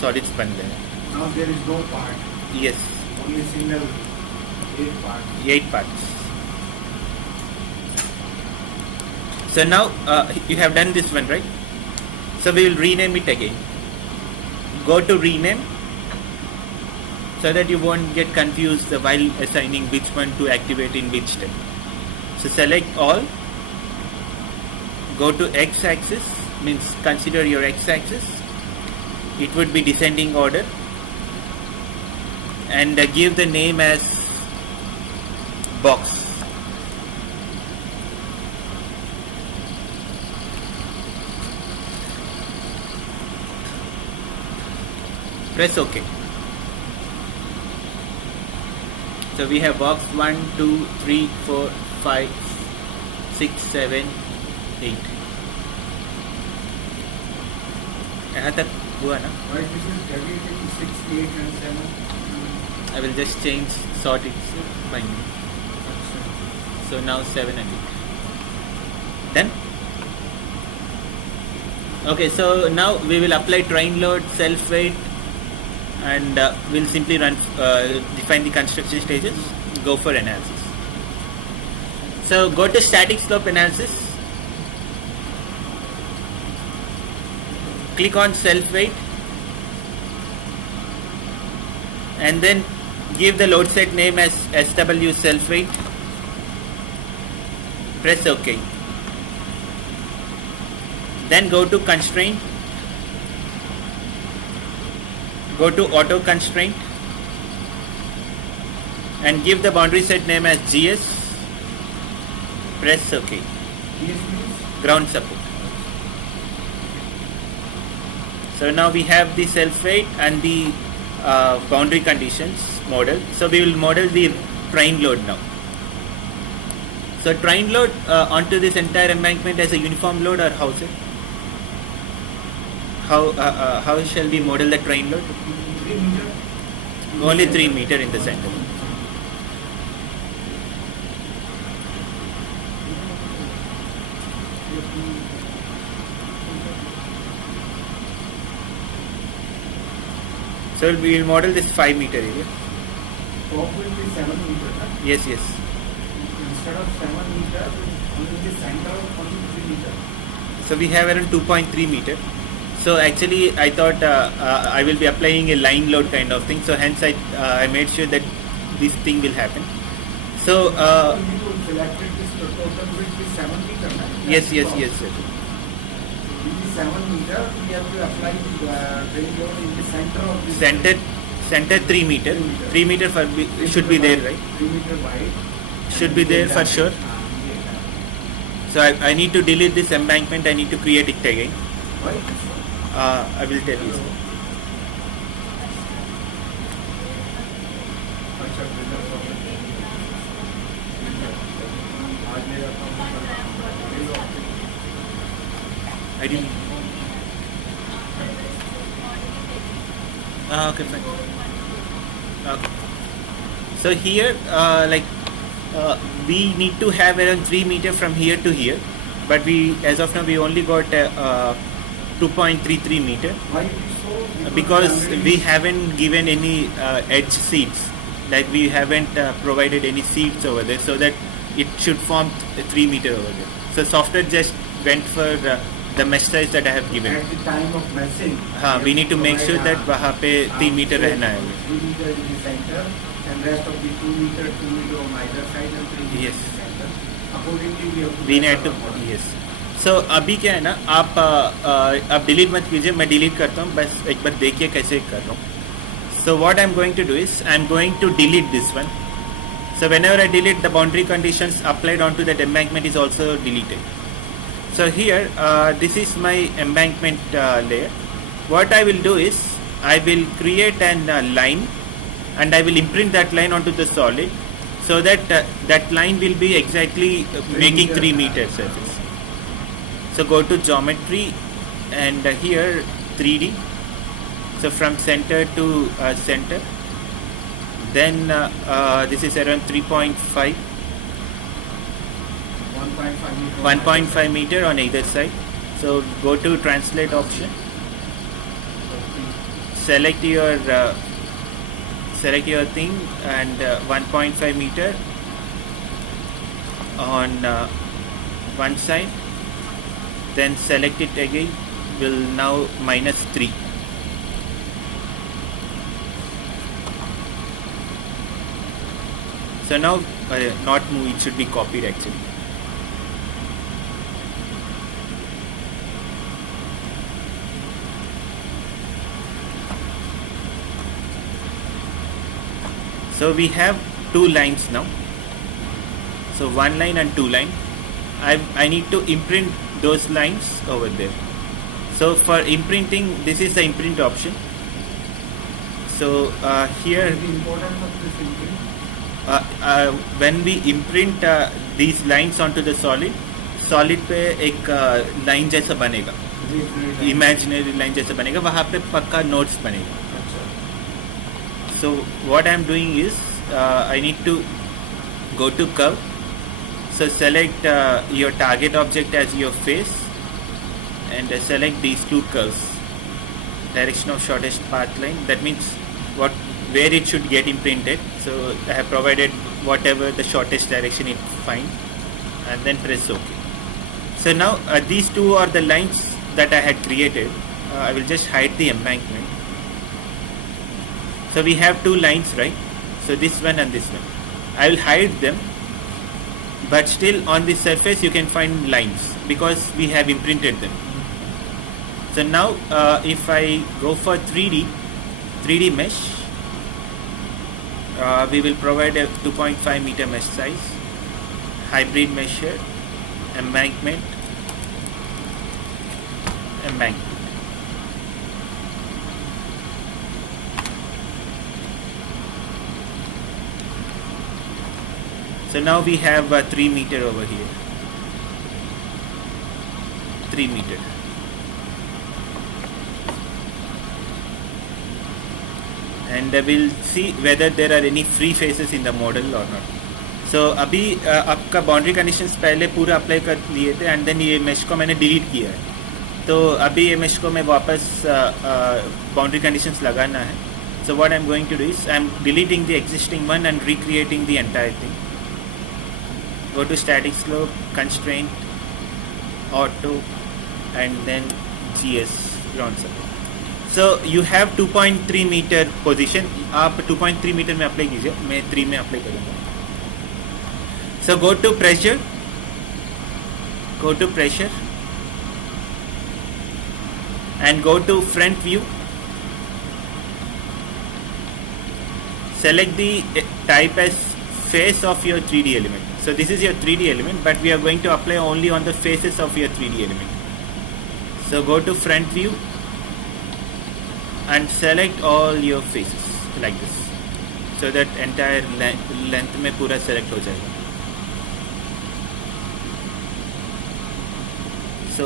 solids बन गए. Now there is no part, Yes, only single 8 part. 8 parts. So now you have done this one, right? So we will rename it again. Go to rename so that you won't get confused while assigning which one to activate in which step. So select all, go to x-axis, means consider your x-axis, it would be descending order, and give the name as box. Press OK. So we have box 1 2 3 4 5 6 7 8. यहाँ तक हुआ ना? Why this is deviating 6, 8 and 7? I will just change sort it by me. So now 7 and 8. Done? Okay, so now we will apply train load, self weight, and we'll simply run define the construction stages, go for analysis. So go to static slope analysis, click on self weight, and then give the load set name as SW self weight, press OK. Then go to constraint, go to auto constraint and give the boundary set name as GS, press OK. Ground support. So now we have the self weight and the boundary conditions model. So we will model the train load now. So train load onto this entire embankment as a uniform load, or how, sir? How shall we model the train load? 3 meter. Only 3 meter in the center. So we will model this 5 meter area. Top will be 7 meter. Huh? Yes, yes. Instead of 7 meter, only the center only 3 meter. So we have around 2.3 meter. So actually I thought I will be applying a line load kind of thing. So hence I made sure that this thing will happen. So You selected this total will be 7 meter. Right? yes, yes, yes, sir. This is 7 meter. We have to apply the train load in the center of the Center 3 meter. 3 meter for should be there, right? 3 meter wide. Should be there for sure. So I need to delete this embankment. I need to create it again. Why? I will tell you. I didn't. Okay, fine. Okay. So here, we need to have around 3 meter from here to here, but we, as of now, we only got 2.33 meter Why it is so? because we haven't given any edge seats, like we haven't provided any seats over there, so that it should form 3 meter over there. So software just went for the mesh size that I have given. At the time of meshing, हाँ, we need to make sure that वहाँ पे 3 meter रहना है. 3 meter in the center and rest of the 2 meter on either side and 3 meter Yes. in the center. Accordingly, we have to We make need our to, model. yes. So अभी क्या है ना, आप delete मत कीजिए, मैं delete करता हूँ, बस एक बार देखिए कैसे कर रहा हूँ. So what I'm going to do is I'm going to delete this one. So whenever I delete, the boundary conditions applied onto that embankment is also deleted. So here this is my embankment layer. What I will do is I will create an line, and I will imprint that line onto the solid, so that that line will be exactly making 3 meter surface. So go to geometry, and here 3D. So from center to center, then this is around 3.5, 1.5 meter on either side. So go to translate option, select your thing, and 1.5 meter on one side, then select it again, will now -3. So now not move, it should be copied actually. So we have 2 lines now. So 1 line and 2 line. I need to imprint those lines over there. So for imprinting, this is the imprint option. So here The importance of this imprint. when we imprint these lines onto the solid पे एक line जैसा बनेगा, imaginary line जैसा बनेगा, वहाँ पे पक्का notes बनेगा. So what I am doing is I need to go to curve. So select your target object as your face, and select these 2 curves. Direction of shortest path line, that means where it should get imprinted. So I have provided whatever the shortest direction it finds, and then press OK. So now these 2 are the lines that I had created. I will just hide the embankment. So we have 2 lines, right? So this one and this one. I will hide them, but still on the surface you can find lines because we have imprinted them. So now if I go for 3D mesh, we will provide a 2.5 meter mesh size, hybrid mesher, embankment. So now we have 3 meter over here, 3 meter. And we'll see whether there are any free faces in the model or not. So अभी आपका boundary conditions पहले पूरा apply कर लिए थे, and then ये mesh को मैंने डिलीट किया है. तो अभी ये मेश को मैं वापस बाउंड्री कंडीशंस लगाना है. So what I'm going to do is I'm deleting the existing one and recreating the entire thing. Go to static slope, constraint, auto, and then GS ground support. So you have 2.3 meter position. आप 2.3 meter में apply कीजिए, मैं 3 में apply करूँगा. So go to pressure, and go to front view. Select the type as face of your 3D element. So this is your 3D element, but we are going to apply only on the faces of your 3D element. So go to front view and select all your faces like this, so that entire length में पूरा select हो जाएगा. So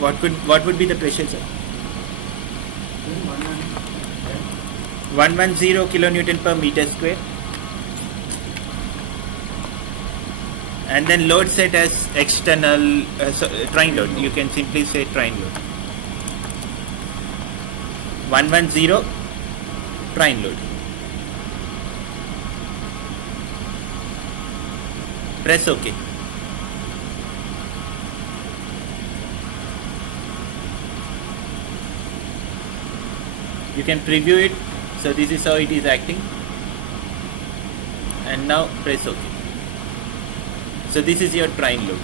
what would be the pressure, sir? 110 kilonewton per meter square. And then load set as external train load. You can simply say train load. 110 train load. Press OK. You can preview it. So this is how it is acting. And now press OK. So this is your train load.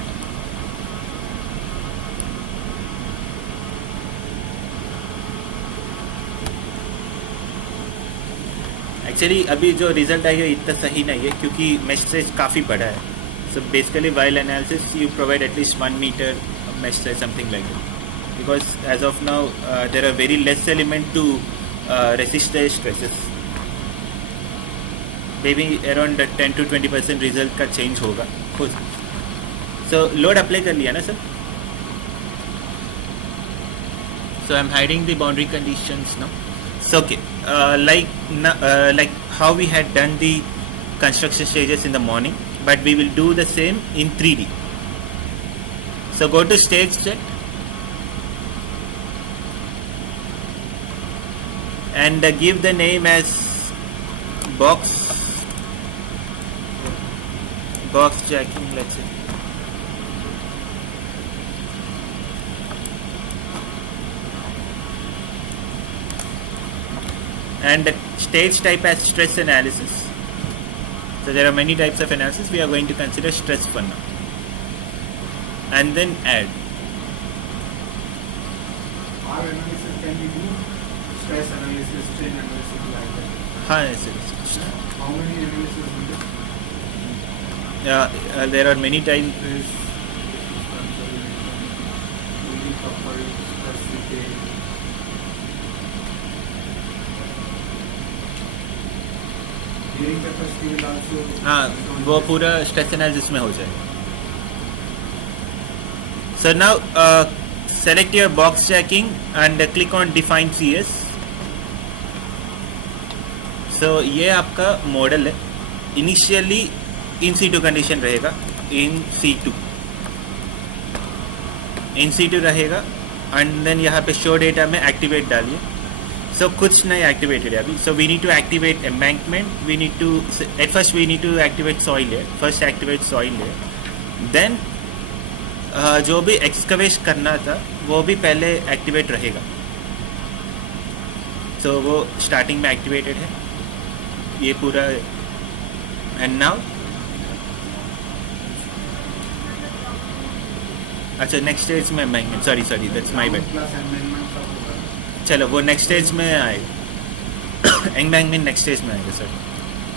Actually अभी जो result आएगा इतना सही नहीं है क्योंकि mesh size काफ़ी बड़ा है. So basically while analysis you provide at least 1 metre mesh size, something like that, because as of now there are very less element to resist the stresses. Maybe around 10 to 20% result का change होगा. सो load apply कर लिया ना sir. So I'm hiding the boundary conditions now. So okay, like how we had done the construction stages in the morning, but we will do the same in 3D. So go to stage set and give the name as box jacking, let's say. And stage type as stress analysis. So there are many types of analysis. We are going to consider stress for now. And then add. Our analysis can we do stress analysis, strain analysis like that? हाँ ऐसे. How many analysis we do? There are many types. हाँ वो पूरा stress analysis में हो जाएगा. So now select your box jacking and click on define CS. So ये आपका मॉडल है. इनिशियली इन C2 कंडीशन रहेगा. इन C2 रहेगा एंड देन यहाँ पे शो डेटा में एक्टिवेट डालिए. So कुछ नहीं एक्टिवेटेड है अभी. So we need to activate embankment. We need to at first we need to activate soil layer. First activate soil layer. Then जो भी एक्सकवेट करना था वो भी पहले एक्टिवेट रहेगा. So वो स्टार्टिंग में एक्टिवेटेड है ये पूरा. एंड नाउ अच्छा नेक्स्ट स्टेज में embankment. Sorry that's my bad. चलो वो नेक्स्ट स्टेज में आएगा. एम्बैंकमेंट नेक्स्ट स्टेज में आएगा sir.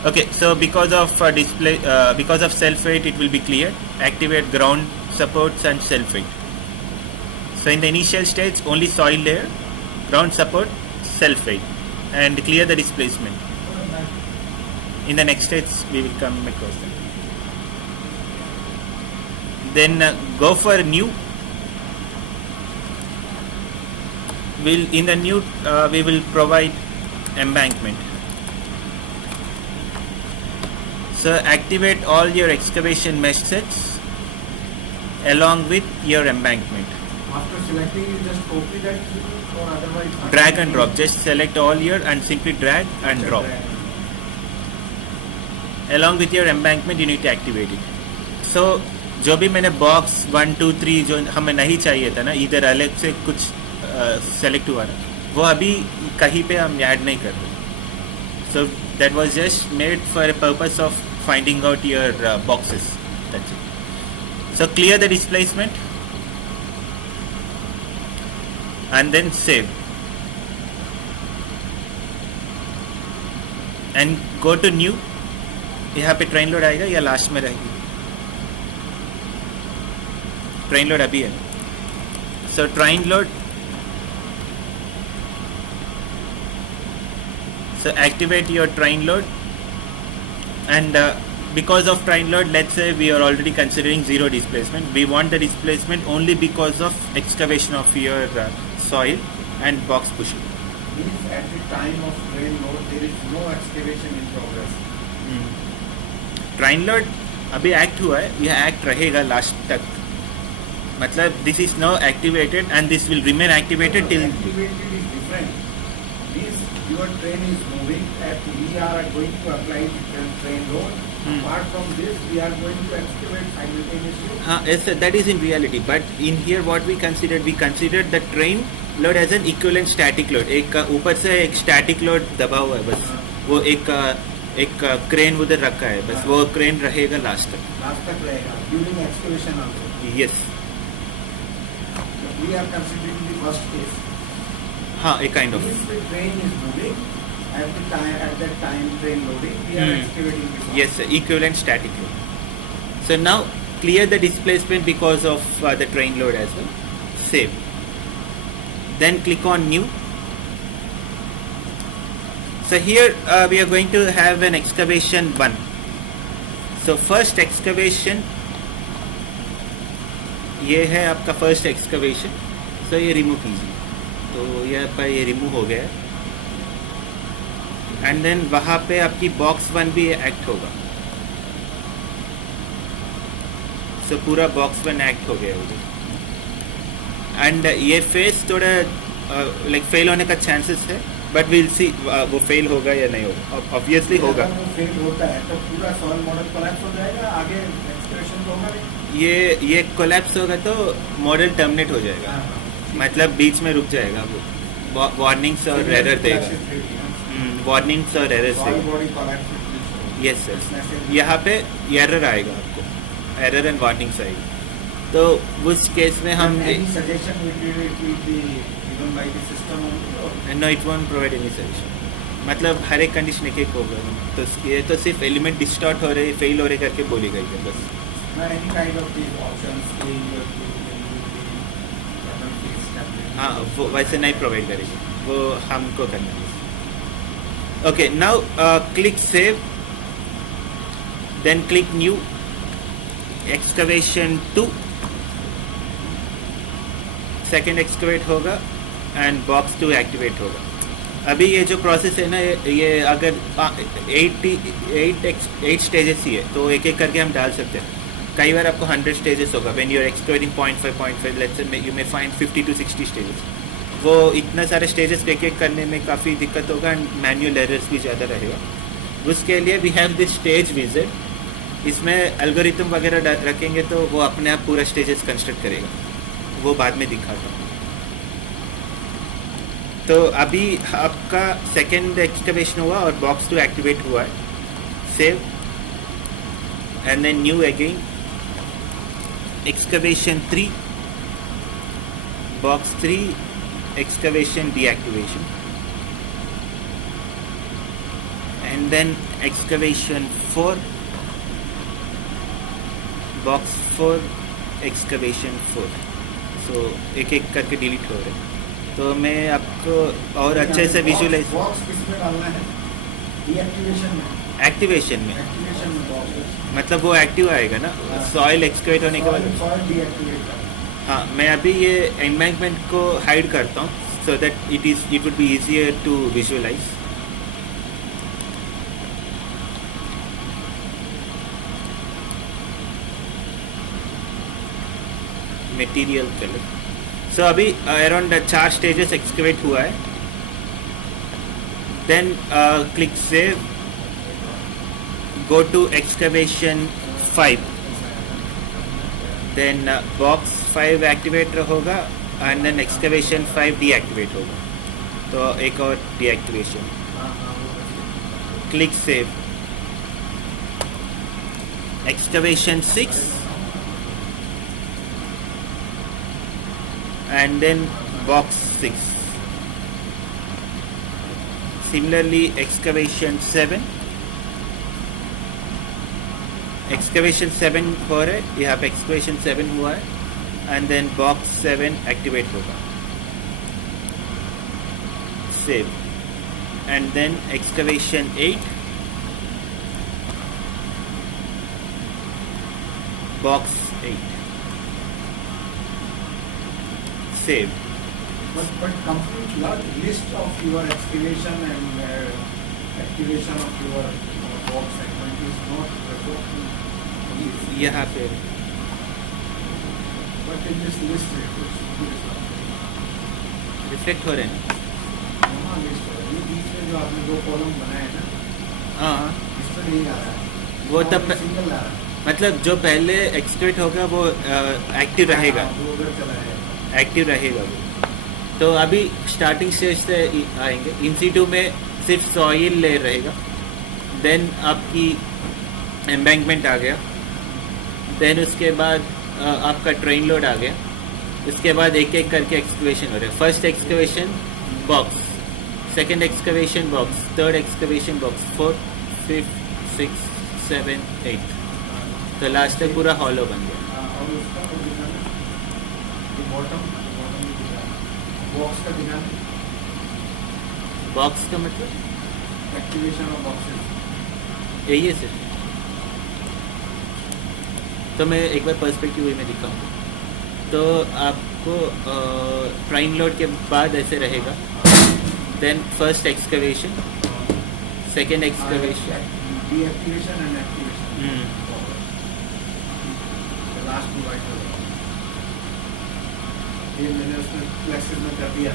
Okay, so because of self weight it will be cleared. Activate ground supports and self weight. So in the initial stage only soil layer, ground support, self weight, and clear the displacement. In the next stage we will come across them. Then go for new. In the new we will provide embankment. So activate all your excavation mesh sets along with your embankment. After selecting, you just copy that or otherwise Drag and drop. Just select all your and simply drag and drop. Along with your embankment you need to activate it. So जो भी मैंने box 1 2 3 जो हमें नहीं चाहिए था ना, इधर अलग से कुछ सेलेक्ट हुआ ना, वो अभी कहीं पे हम ऐड नहीं कर रहे. So that was just made for a purpose of finding out your boxes. That's it. So clear the displacement and then save and go to new. यहाँ पे ट्रेन लोड आएगा या लास्ट में रहेगी? ट्रेन लोड अभी है. So train load. So activate your train load, and because of train load, let's say we are already considering zero displacement. We want the displacement only because of excavation of your soil and box pushing. Means at the time of train load there is no excavation in progress. Train load अभी act हुआ है, यह act रहेगा last तक. मतलब this is now activated and this will remain activated till. Activated is different. Means your train is moving and we are going to apply the train load. Apart from this, we are going to excavate simultaneously. हाँ, yes, that is in reality. But in here, what we considered the train load as an equivalent static load. एक ऊपर से एक static load दबा हुआ है बस. वो एक क्रेन उधर रखा है बस. वो क्रेन रहेगा लास्ट तक. Last तक रहेगा. During excavation also. Yes. We are considering the first case. हाँ, एक kind of. Means the train is moving at that time train loading, we are excavating this. Yes, sir, equivalent static load. So now clear the displacement because of the train load as well. Save. Then click on new. So here we are going to have an excavation 1. So first excavation, ये है आपका first excavation. सो ये remove कीजिए. तो यहाँ पर ये remove हो गया है. एंड देन वहाँ पे आपकी बॉक्स 1 भी एक्ट होगा. सो पूरा बॉक्स 1 एक्ट हो गया उधर. एंड ये फेस थोड़ा लाइक फेल होने का चांसेस है, बट विल सी वो फेल होगा या नहीं होगा. ऑब्वियसली होगा. अगर वो फेल होता है तो पूरा सॉइल मॉडल कोलैप्स हो जाएगा, आगे एक्सकवेशन तो होगा नहीं. ये कोलैप्स होगा तो मॉडल टर्मिनेट हो जाएगा. मतलब बीच में रुक जाएगा. वो वार्निंग्स और एरर देगा. वार्निंग्स और एरर्स देगा. Yes sir. यहाँ पे एरर आएगा आपको. एरर एंड वार्निंग्स आएगी. तो उस केस में हम no, it won't provide any suggestion. मतलब हर एक कंडीशन एक होगा. तो ये तो सिर्फ एलिमेंट डिस्टॉर्ट हो रहे, फेल हो रहे करके बोलेगा ही बस. हाँ, वो वैसे नहीं प्रोवाइड करेगी, वो हमको करना है. Okay, now click save, then click new. Excavation 2 second excavate होगा एंड बॉक्स 2 एक्टिवेट होगा. अभी ये जो प्रोसेस है ना, ये अगर 8 स्टेजेस ही है तो एक एक करके हम डाल सकते हैं. कई बार आपको 100 स्टेजेस होगा. When you are excavating 0.5 let's say you may find 50 to 60 stages. वो इतना सारे स्टेजेस एक एक करने में काफ़ी दिक्कत होगा एंड मैनुअल एरर्स भी ज़्यादा रहेगा. उसके लिए we have this stage visit. इसमें एल्गोरिथम वगैरह रखेंगे तो वो अपने आप पूरा स्टेजेस कंस्ट्रक्ट करेगा. वो बाद में दिखाता हूँ. तो अभी आपका सेकेंड एक्सकवेशन हुआ और बॉक्स 2 एक्टिवेट हुआ है. Save and then new again. Excavation 3 box 3 excavation deactivation, and then excavation 4 box 4 excavation 4. so एक एक करके डिलीट हो रहे हैं. तो मैं आपको और अच्छे से विजुअलाइज. बॉक्स किसमें डालना है? डीएक्टिवेशन में. एक्टिवेशन में. एक्टिवेशन में बॉक्स मतलब वो एक्टिव आएगा ना सॉइल एक्सक्वेट होने के बाद. Soil deactivate. हाँ, मैं अभी ये एम्बैंकमेंट को हाइड करता हूँ so that it would be easier to visualise. Material colour. So अभी अराउंड 4 स्टेजेस एक्सकवेट हुआ है. Then click save, go to excavation 5. Then box 5 activate होगा एंड देन एक्सकवेशन 5 डीएक्टिवेट होगा. तो एक और deactivation. Click save. Excavation 6 and then box 6. Similarly excavation 7. Excavation 7 हो रहा है. यहाँ पे एक्सकवेशन 7 हुआ है एंड देन बॉक्स 7 एक्टिवेट होगा. Save and then excavation 8 box 8. Save. But complete list of your excavation and activation of your box segment is not reflected. यहाँ पे But in this list it should be reflected. Reflect हो रहे हैं. हाँ, list है. ये बीच में जो आपने 2 कॉलम बनाए हैं ना, हाँ, इसमें नहीं आ रहा है. वो तब सिंगल आ रहा है. मतलब जो पहले एक्सक्वेट होगा वो एक्टिव रहेगा. वो उधर चला है. एक्टिव रहेगा वो. तो अभी स्टार्टिंग स्टेज से आएंगे. इन सीटू में सिर्फ सॉइल लेयर रहेगा. देन आपकी एम्बैंकमेंट आ गया. देन उसके बाद आपका ट्रेन लोड आ गया. उसके बाद एक एक करके एक्सकवेशन हो रहा है. First excavation box second excavation box, third excavation box, fourth, fifth, six, 7, 8, तो लास्ट तक पूरा हॉलो बन गया। और उसका तो दिखाना, ये बॉटम बॉक्स का दिखाना, बॉक्स का मतलब एक्टिवेशन ऑफ बॉक्सेस। यही है सर। तो मैं एक बार पर्सपेक्टिव वे में दिखाऊंगा। तो आपको प्राइम लोड के बाद ऐसे रहेगा, then first excavation, second excavation, deactivation and activation, last में वाइट होगा। ये मैंने उसमें क्लासेस में कर दिया।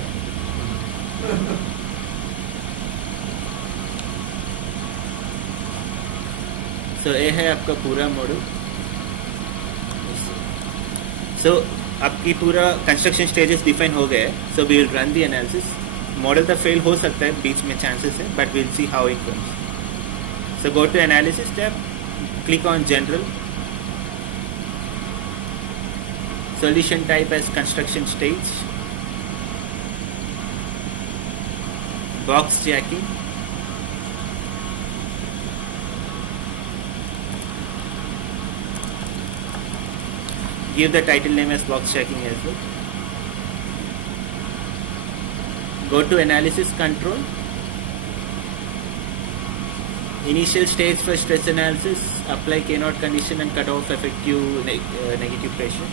सो ये है आपका पूरा मॉडल। सो आपकी पूरा कंस्ट्रक्शन स्टेजेस डिफाइन हो गए हैं। So we will run the analysis. Model तो फेल हो सकता है, बीच में चांसेस है, but will see how it comes. So go to analysis tab, click on general, solution type as construction stage, box jacking, give the title name as box jacking as well. Go to analysis control, initial stage for stress analysis, apply K0 condition and cut off effective negative pressure.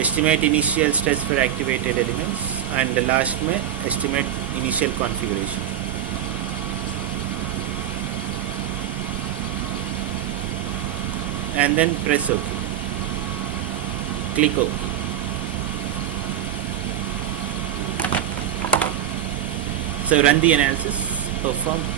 Estimate initial stress for activated elements, and the last में estimate initial configuration. And then press OK. Click OK. So run the analysis, perform.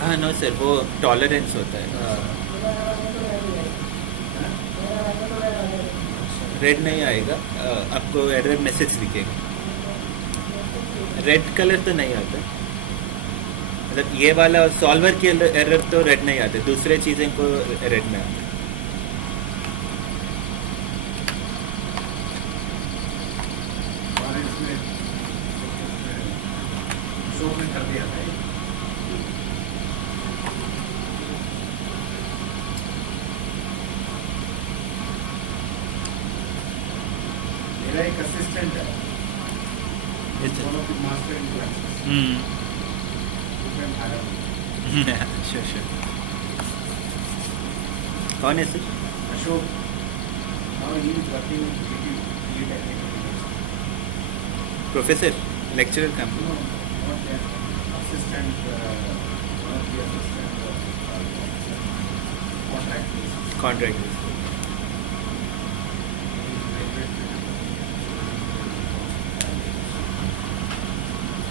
हाँ no sir, वो tolerance होता है। Red नहीं आएगा, आपको error message दिखेगा। Red colour तो नहीं आता, मतलब ये वाला सॉल्वर के एरर तो रेड नहीं आते, दूसरे चीज़ें को रेड में आते। कर दिया था मेरा एक असिस्टेंट है, one of the master in classes. You can hire him. Sure. कौन है sir? Ashok. Now he is working with DT technical. Professor, lecturer काम? No, not that. Assistant, one of the assistant contract basis. Contract